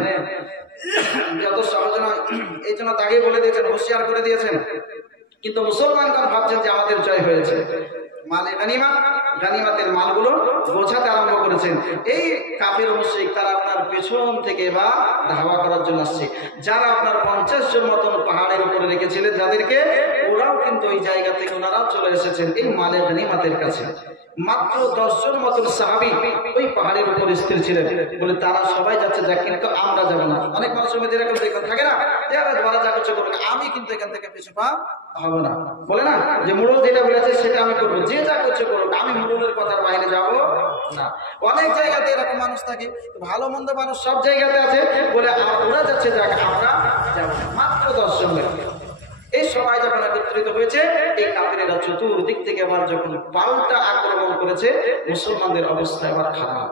যত সহজ নয়, এই জন্য তাকে বলে দিয়েছেন, হুঁশিয়ার করে দিয়েছেন। কিন্তু মুসলমানগণ ভাবছেন যে আমাদের জয় হয়েছে। মালে গানিমাতের মালগুলো বোঝাতে আরম্ভ করেছেন। এই কাফের মুশরিক তারা আপনার পেছন থেকে বা ধাওয়া করার জন্য আসছে। যারা আপনার 50 জন মতন পাহাড়ের উপরে রেখেছিলেন যাদেরকে, ওরাও কিন্তু ওই জায়গা থেকে ওনারা চলে এসেছেন এই মালে গানিমাতের কাছে। মাত্র 10 জন মতন সাহাবী ওই পাহাড়ের উপর স্থির ছিলেন, বলে তারা সবাই যাচ্ছে যাক, কিন্তু আমরা যাব না। অনেক মানুষের মধ্যে এরকম থাকে না, বলা যা করছে করুক, আমি কিন্তু এখান থেকে পিছু পা হবে না। বলে না যে মুরল যেটা বলেছে সেটা আমি করবো, যে যা করছে করুক, আমি মুরলের কথার বাইরে যাব না। অনেক জায়গাতে এরকম মানুষ থাকে, ভালো মন্দ মানুষ সব জায়গাতে আছে, বলে ওরা যাচ্ছে যাক, আমরা যাব না। মাত্র 10 জন ব্যক্তি। এই সবাই যখন একত্রিত হয়েছে, এই কাফিরেরা চতুর্দিক থেকে আবার যখন পাল্টা আক্রমণ করেছে, মুসলমানদের অবস্থা এবার খারাপ।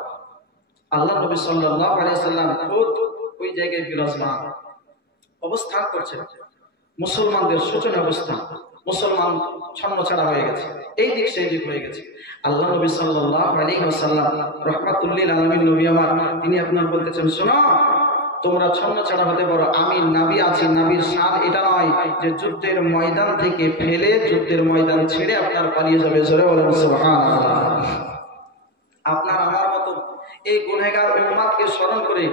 আল্লাহ নবী সাল্লাল্লাহু আলাইহি সাল্লাম খুদ ওই জায়গায় বিরাজমান অবস্থান করছেন। মুসলমানদের শোচনীয় অবস্থা, মুসলমান ছন্নছাড়া হয়ে গেছে, এই দিক সেই দিক হয়ে গেছে। আল্লাহ নবী সাল্লাল্লাহু আলাইহি ওয়াসাল্লাম রাহমাতুল লিল আলামিন নবী আমার, তিনি আপনার বলতেছেন, শোনো তোমরা ছন্নছাড়া হতে পারো, আমি নবী আছি। নবীর শান এটা নয় যে যুদ্ধের ময়দান থেকে ফেলে যুদ্ধের ময়দান ছেড়ে আপনার পালিয়ে যাবে। জোরে বলেন সুবহানাল্লাহ। আপনার আমার মতো এই গুনাহগার উম্মতকে স্মরণ করে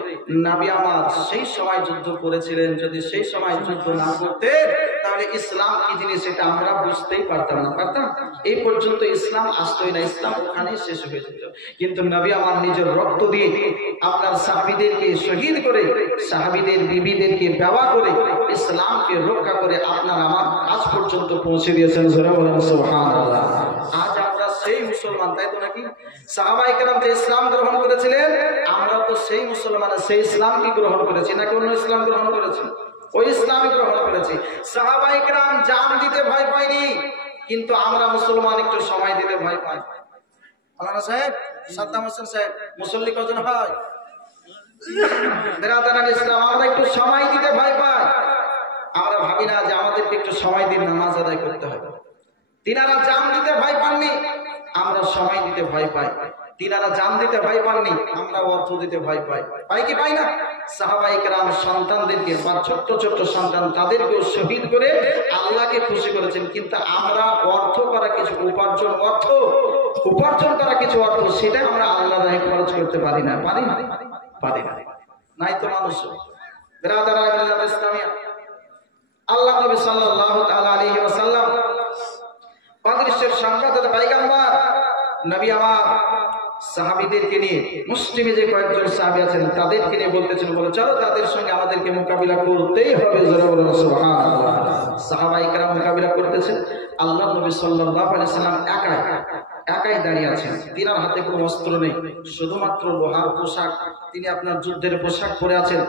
নবী আমার সেই সময় যুদ্ধ করেছিলেন। যদি সেই সময় যুদ্ধ না করতে, তাহলে ইসলাম কি জিনিস সেটা আমরা বুঝতেই পারতাম না। এই পর্যন্ত ইসলাম আসতোই না, ইসলাম ওখানেই শেষ হয়ে যেত। কিন্তু নবী আমার নিজের রক্ত দিয়ে আপনার সাহাবীদেরকে শহীদ করে, সাহাবীদের বিবিদেরকে বেওয়া করে ইসলামকে রক্ষা করে আপনার আমার আজ পর্যন্ত পৌঁছে দিয়েছেন। জোরে বলেন সুবহানাল্লাহ। আজ আমরা সেই মুসলমান, তাই তো নাকি? সাহাবায়ে কেরাম যে ইসলাম গ্রহণ করেছিলেন, আমরা তো সেই মুসলমান, সেই ইসলামকে গ্রহণ করেছি, নাকি অন্য ইসলাম গ্রহণ করেছি? ওই ইসলামই গ্রহণ করেছি। সাহাবায়ে কেরাম জান দিতে ভয় পায়নি, কিন্তু আমরা মুসলমান একটু সময় দিতে ভয় পাই। আল্লাহ সাহেব, সাদ্দাম হোসেন সাহেব, মুসল্লি কজন হয়? বেরাদারান ইসলাম, আমরা একটু সময় দিতে ভয় পাই। আমরা ভাবি না যে আমাদেরকে একটু সময় দিন নামাজ আদায় করতে হবে। তিনারা জান দিতে ভয় পাননি, আমরা সময় দিতে ভয় পাই। তিনারা জান দিতে ভয় পাননি, আমরা অর্থ দিতে ভয় পাই। পাই কি পাই না? সাহাবায়ে কেরাম সন্তানদেরকে বা ছোট্ট ছোট্ট সন্তান তাদেরকেও শহীদ করে আল্লাহকে খুশি করেছেন। কিন্তু আমরা অর্থ করা কিছু উপার্জন করা কিছু অর্থ, সেটা আমরা আল্লাহর রাহে খরচ করতে পারি না। পারি না, নাই তো মানুষ। বিরাদারান ইসলামিয়া, আল্লাহ নবী সাল্লাল্লাহু তাআলা আলাইহি ওয়াসাল্লাম অদৃশ্যের সংবাদদাতা পয়গম্বর নবী আমার সাহাবীদেরকে নিয়ে, মুসলিমে যে কয়েকজন সাহাবী আছেন তাদেরকে নিয়ে বলতেছেন, বলে চলো তাদের সঙ্গে আমাদেরকে মোকাবিলা করতেই হবে। জোরে বলেন সুবহানাল্লাহ। সাহাবায়ে কেরাম মোকাবিলা করতেছেন, আল্লাহ নবী সাল্লাল্লাহু আলাইহি ওয়াসাল্লাম একাই দাঁড়িয়ে আছেন। তিনার হাতে কোনো অস্ত্র নেই, শুধুমাত্র লোহার পোশাক। তিনি আপনার যুদ্ধের পোশাক পরে আছেন,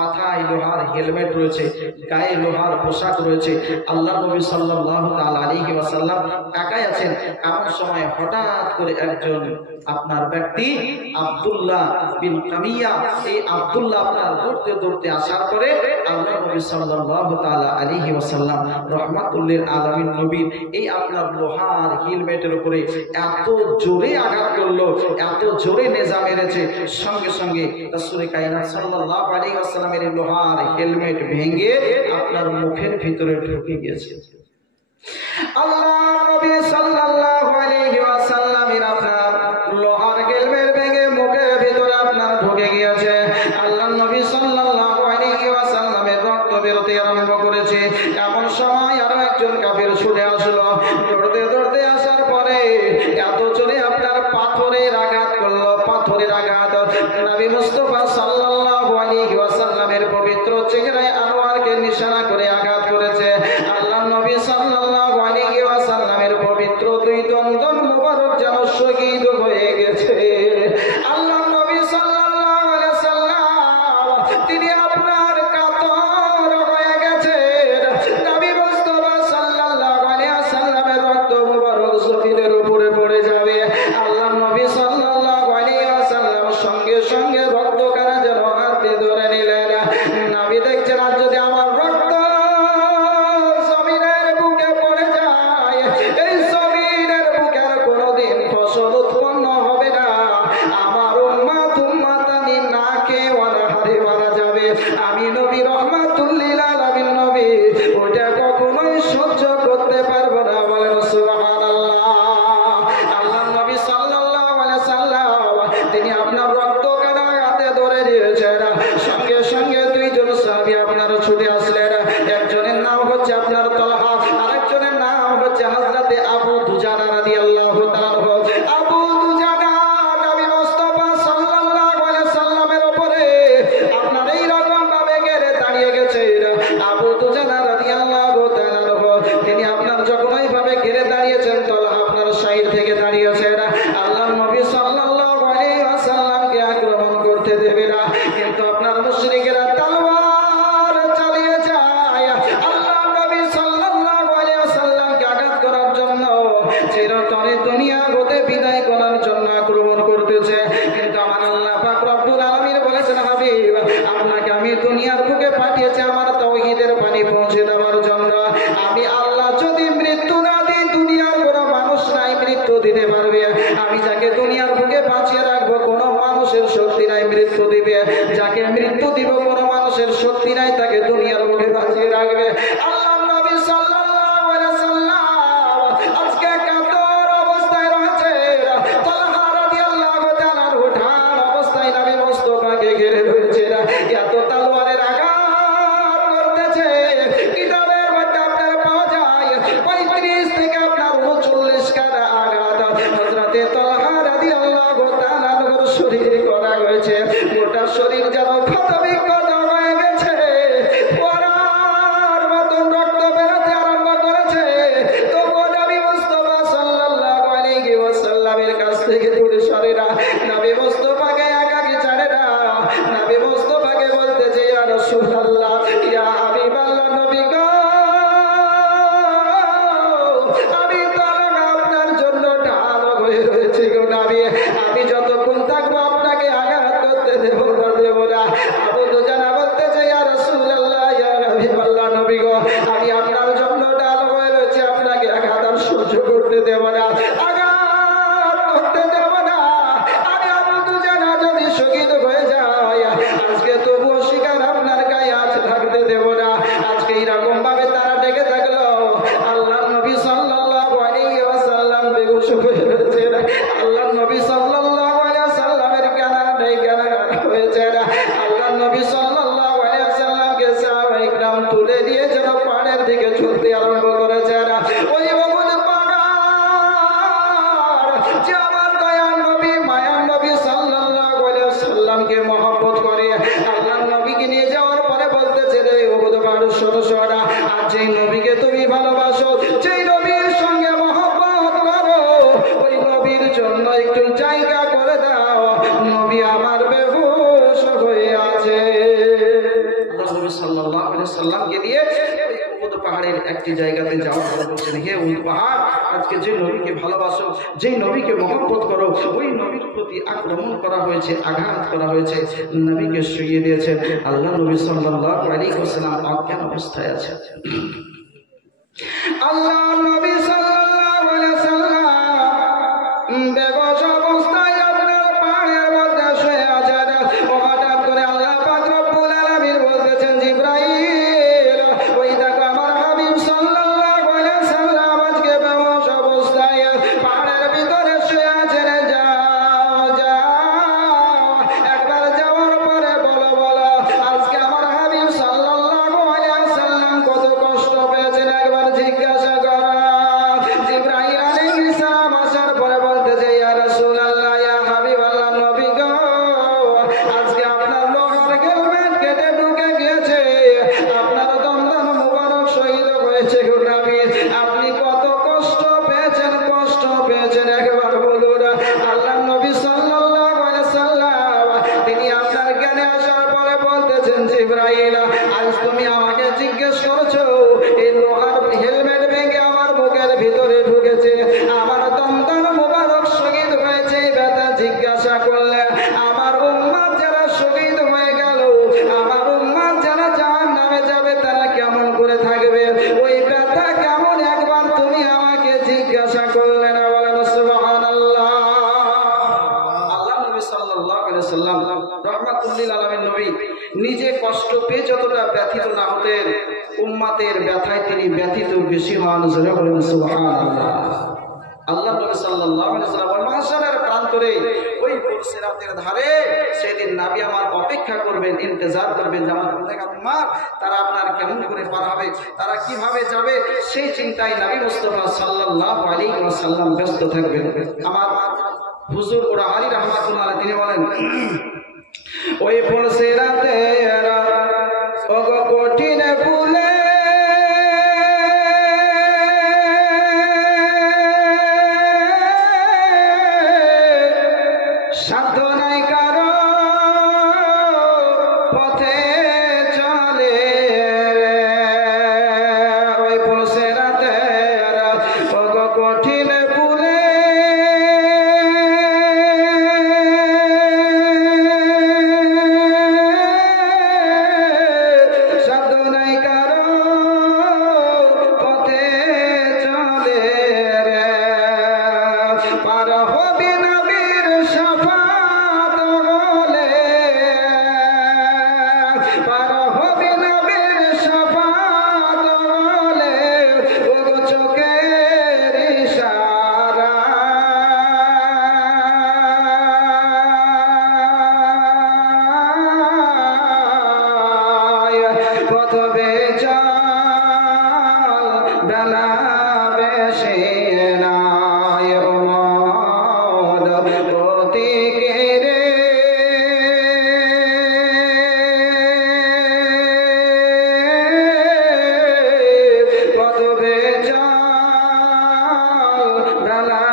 মাথায় লোহার হেলমেট রয়েছে, গায়ে লোহার পোশাক রয়েছে। আল্লাহ নবী সাল্লাল্লাহু তাআলা আলাইহি ওয়াসাল্লাম একাই আছেন। এমন সময় হঠাৎ করে একজন আপনার ব্যক্তি আব্দুল্লাহ বিন কামিয়া, এই আব্দুল্লাহ আপনার দৌড়তে দৌড়তে আসার পরে আল্লাহ নবী সাল্লাল্লাহু তাআলা আলাইহি ওয়াসাল্লাম রাহমাতুল লিল আলামিন নবীর এই আপনার লোহার হেলমেটের উপরে এত জোরে আঘাত করলো, এত জোরে নেজা মেরেছে, সঙ্গে সঙ্গে রাসূল কায়নাত সাল্লাল্লাহু আলাইহি ওয়াসাল্লামের লোহার হেলমেট ভেঙে আপনার মুখের ভিতরে ঢুকে গিয়েছে। আল্লাহ নবী সাল্লাল্লাহু আলাইহি ওয়াসাল্লামের আপনার লোহার হেলমেট ভেঙে মুখের ভিতরে আপনার ঢুকে গিয়েছে। আল্লাহ নবী সাল্লাল্লাহু আলাইহি ওয়াসাল্লামের রক্ত বেরোতে আরম্ভ করেছে। এমন সময় আরো একজন কাফির ছুটে আসলো, দৌড়তে দৌড়তে আসার পরে এত জোরে আপনার পাথরের আঘাত করলো, পাথরের আঘাত নবী মুস্তাফা সাল্লাল্লাহু আলাইহি ওয়াসাল্লামের পবিত্র চেহারায় আনোয়ারকে নিশানা করে আঘাত করেছে। আল্লাহ নবী সাল্লাল্লাহু আলাইহি ওয়াসাল্লামের পবিত্র দুই দন্তন মুবারক যেন শহীদ হয়ে গেছে। আল্লাহ নবী সাল্লাল্লাহু আলাইহি ওয়াসাল্লাম তিনি আপনার কাতর হয়ে গেছেন। নবী মুস্তাফা সাল্লাল্লাহু আলাইহি ওয়াসাল্লামের রক্ত মুবারক জমিনের উপরে পড়ে যাবে। আল্লাহ নবী সাল্লাল্লাহু আলাইহি ওয়াসাল্লাম সঙ্গে সঙ্গে রক্ত কানা যেন হাতে ধরে নিলেন। নবী দেখছেন, আর যদি আমার রক্ত জমিনের বুকে পড়ে যায় জীবনে দুনিয়া হতে বিদায় করার জন্য আক্রমণ করতেছে, কিন্তু আমার আল্লাহ পাক রব্বুল আলামিন বলেছেন, হাবিব আপনাকে আমি দুনিয়ার বুকে পাঠিয়েছি আমার তাওহীদের পানি পৌঁছে দেওয়ার জন্য। আমি আল্লাহ যদি মৃত্যু না দিই, দুনিয়ার কোনো মানুষ নাই মৃত্যু দিতে পারবে। আমি যাকে দুনিয়ার বুকে বাঁচিয়ে রাখবো কোনো মানুষের শক্তি নাই মৃত্যু দিবে, যাকে মৃত্যু দিব কোনো মানুষের শক্তি নাই তাকে দুনিয়ার বুকে বাঁচিয়ে রাখবে। আল্লাহ নবী সাল্লাল্লাহু আলাইহি সাল্লাম আজকে কাতর অবস্থায় রয়েছে, তালহা রাদিয়াল্লাহু তাআলা উঠার অবস্থায় নবী মুস্তাফাকে ঘিরে রয়েছে, এত তলোয়ারের আঘাত করতেছে। কিতাবের মধ্যে আপনার পাওয়া যায় 35 থেকে আপনার 39 কাটা আঘাত হযরতে তালহা রাদিয়াল্লাহু তাআলার শরীরে করা হয়েছে। গোটা শরীর যেন ক্ষতবিক্ষত হয়ে গেছে, পরার মতন রক্ত বেরোতে আরম্ভ করেছে। তবুও নবী মুস্তাফা সাল্লাল্লাহু আলাইহি ওয়াসাল্লামের কাছ থেকে দূরে সরে না, নবী মুস্তাফাকে একাকী ছাড়ে না। নবী মুস্তাফাকে বলতেছে, ইয়া রাসূলুল্লাহ, ইয়া হাবিবাল্লাহ, নবী গো, আমি তালহা আপনার জন্য ঢাল হয়ে রয়েছে গো নবী, আমি যতক্ষণ থাকবো আপনাকে আঘাত করতে দেব না। আবু দুজানা বলতেছে, ইয়া রাসূলুল্লাহ, ইয়া হাবিবাল্লাহ, নবী গো, আমি আপনার জন্য ঢাল হয়ে রয়েছে, আপনাকে আঘাত আর সহ্য করতে দেব না, আঘাত করতে দেব না। আমি আবু দুজানা যদি শহীদ হয়ে যায় আজকে তবুও শিকার আপনার গায়ে আজ থাকতে দেব না। আজকে এইরকম ভাবে তারা ডেকে থাকলো, আল্লাহ নবী সাল্লাল্লাহু আলাইহি ওয়াসাল্লাম বেহুশ হয়ে রয়েছে। আল্লাহ নবী সাল্লাল্লাহু আলাইহি ওয়াসাল্লামের কানা নেই, কানা হয়েছে। আল্লাহ নবী সাল্লাল্লাহু আলাইহি ওয়াসাল্লামকে সাহাবায়ে কিরাম তুলে দিয়ে যেন পাহাড়ের দিকে চলতে আরম্ভ করেছে। ওই বাবুল পাহাড় যে আমার দয়াল নবী মায়ার নবী সাল্লাল্লাহু আলাইহি ওয়াসাল্লামকে মহব্বত করে, আল্লাহ নবীকে নিয়ে যাওয়ার পরে বলতেছে, রে ওগুলো পাহাড় শোনো শোনা, আর যেই নবীকে তুমি ভালোবাসো, যেই নবীর সঙ্গে মহব্বত করো, ওই নবীর জন্য একটু জায়গা করে দাও, নবী আমার বেহুশ হয়ে আছে। আল্লাহ নবী সাল্লাল্লাহু আলাইহি সাল্লামকে নিয়ে উহুদ পাহাড়ের একটি জায়গাতে যাওয়ার পরে বলছেন, হে উহুদ পাহাড়, আজকে যে নবীকে ভালোবাসো, যেই নবীকে মহব্বত করো, ওই নবীর প্রতি আক্রমণ করা হয়েছে, আঘাত করা হয়েছে, নবীকে শুইয়ে দিয়েছেন। আল্লাহ নবী সাল্লাল্লাহু আলাইহি ওয়াসাল্লাম অজ্ঞান অবস্থায় আছে। আল্লাহ নবী সাল্লাল্লাহু আলাইহি ওয়াসাল্লাম বেহুশ অবস্থায় আপনার পাহাড়ের মধ্যে শুয়ে আছেন। হঠাৎ করে আল্লাহ পাক রব্বুল আলামিন বলতেছেন, জিবরাইল, ওই দেখো আমার হাবিব সাল্লাল্লাহু আলাইহি ওয়াসাল্লাম আজকে বেহুশ অবস্থায় পাহাড়ের ভিতরে শুয়ে আছেন। যাও যাও, একবার যাওয়ার পরে বলো আজকে আমার হাবিব সাল্লাল্লাহু আলাইহি ওয়াসাল্লাম কত কষ্ট পেয়েছেন, একবার জিজ্ঞাসা করো। জিবরাইল আলাইহিস সালাম আসার পরে বলতেছে, ইয়া রাসূলুল্লাহ, ইয়া হাবিবাল্লাহ, নবী গো, আজকে আপনার লোহার হেলমেট কেটে ঢুকে গিয়েছে, আপনার দমদম মুবারক শহীদ হয়েছে গো নবী, আপনি কত কষ্ট পেয়েছেন, কষ্ট পেয়েছেন একবার বলুন। আল্লাহ নবী সাল্লাল্লাহু আলাইহি ওয়াসাল্লাম তিনি আপনার জ্ঞানে আসার পরে বলতেছেন, জিবরাইল, আজ তুমি আমাকে জিজ্ঞেস করেছো, এই লোহার হেলমেট ভেঙে আমার বুকের ভিতরে ঢুকেছে, আমার দমদম মুবারক শহীদ হয়েছে, ব্যথা জিজ্ঞাসা করলে আমার উম্মত যারা শহীদ হয়ে গেল, আমার উম্মত যারা জাহান্নামে যাবে, তারা কেমন করে থাকবে, ওই ব্যথা কেমন একবার তুমি আমাকে জিজ্ঞাসা করলে না? বলেন সুবহানাল্লাহ। আল্লাহ নবী সাল্লাল্লাহু আলাইহি ওয়াসাল্লাম রাহমাতুল লিল আলামিন নবী নিজে কষ্ট পেয়ে যতটা ব্যথিত না হতেন, উম্মতের ব্যথায় তিনি ব্যথিত বেশি হন। জোরে বলেন সুবহানাল্লাহ। আল্লাহ নবী সাল্লাল্লাহু আলাইহি ওয়াসাল্লাম মাহশারের প্রান্তরে ওই সিরাতের ধারে সেদিন নবী আমার অপেক্ষা করবেন, ইন্তজার করবেন, যে আমার উম্মত তারা আপনার কেমন করে পার হবে, তারা কিভাবে যাবে, সেই চিন্তায় নবী মুস্তাফা সাল্লাল্লাহু আলাইহি ওয়াসাল্লাম ব্যস্ত থাকবেন। আমার হুজুর ওরা আলী রাহমাতুল্লাহ আলাইহি তিনি বলেন, ওই সিরাতে কঠিন ভুলে সাধ্য নাই কারো পথে চলে, ওই সিরাতে কঠিন ভুলে পার হবে নবীর শাফাত হলে, পার হবে নবীর শাফাত হলে, ওগো চোখের ইশারা পথ বেচাল বেলা বেশি নাই মদ প্রতীকে রে পথ বেচাল বেলা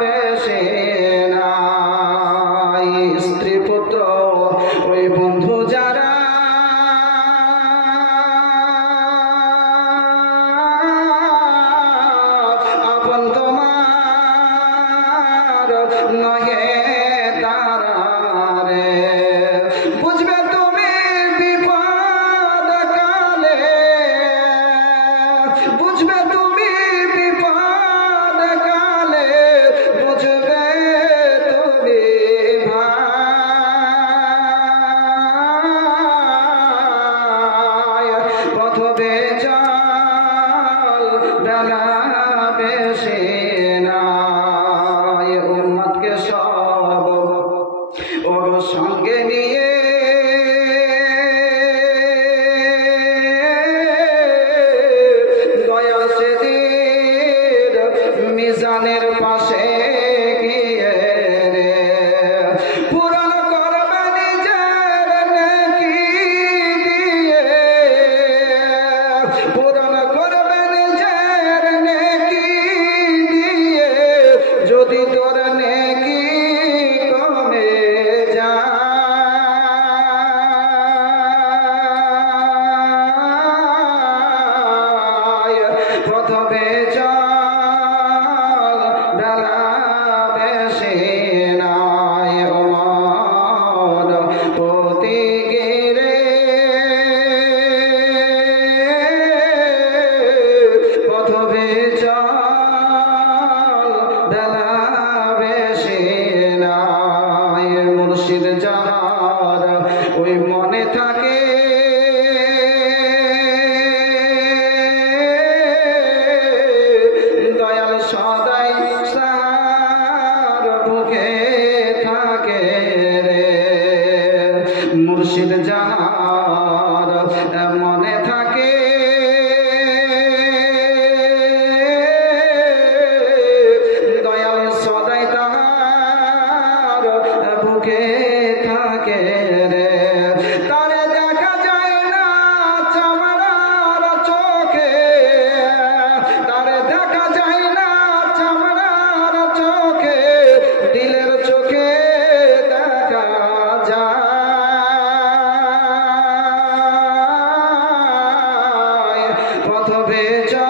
বেশি নাই স্ত্রী পুত্র ওই বন্ধু যারা আপন তোমার নহে তারা রে, বুঝবে তুমি বিপদ কালে, বুঝবে তুমি বিপদ কালে, বুঝবে তুমি ভাই পথ বেচাল বেলা বেশি নাই উম্মতকে সব ওর সঙ্গে নিয়ে দয়া সেদিন মিজানের পাশে গিয়ে রে পূরণ করবে নিজের নেকি দিয়ে, পূরণ করবে নিজের নেকি দিয়ে, যদি তোর নেকি কমে যায় পথ বেচাল বেলা বেশি নাই মন প্রতীকে রে পথ বেচাল বেলা বেশি নাই মুর্শিদ যাহার ওই মনে থাকে দয়াল সদাই সার বুকে থাকে রে, মুর্শিদ যাহার মনে থাকে দয়াল সদাই তাহার বুকে থাকে রে, তারে দেখা যায় না চামড়ার চোখে, তারে দেখা যায় না চামড়ার চোখে, দিলের চোখে দেখা যায় পথ বেচা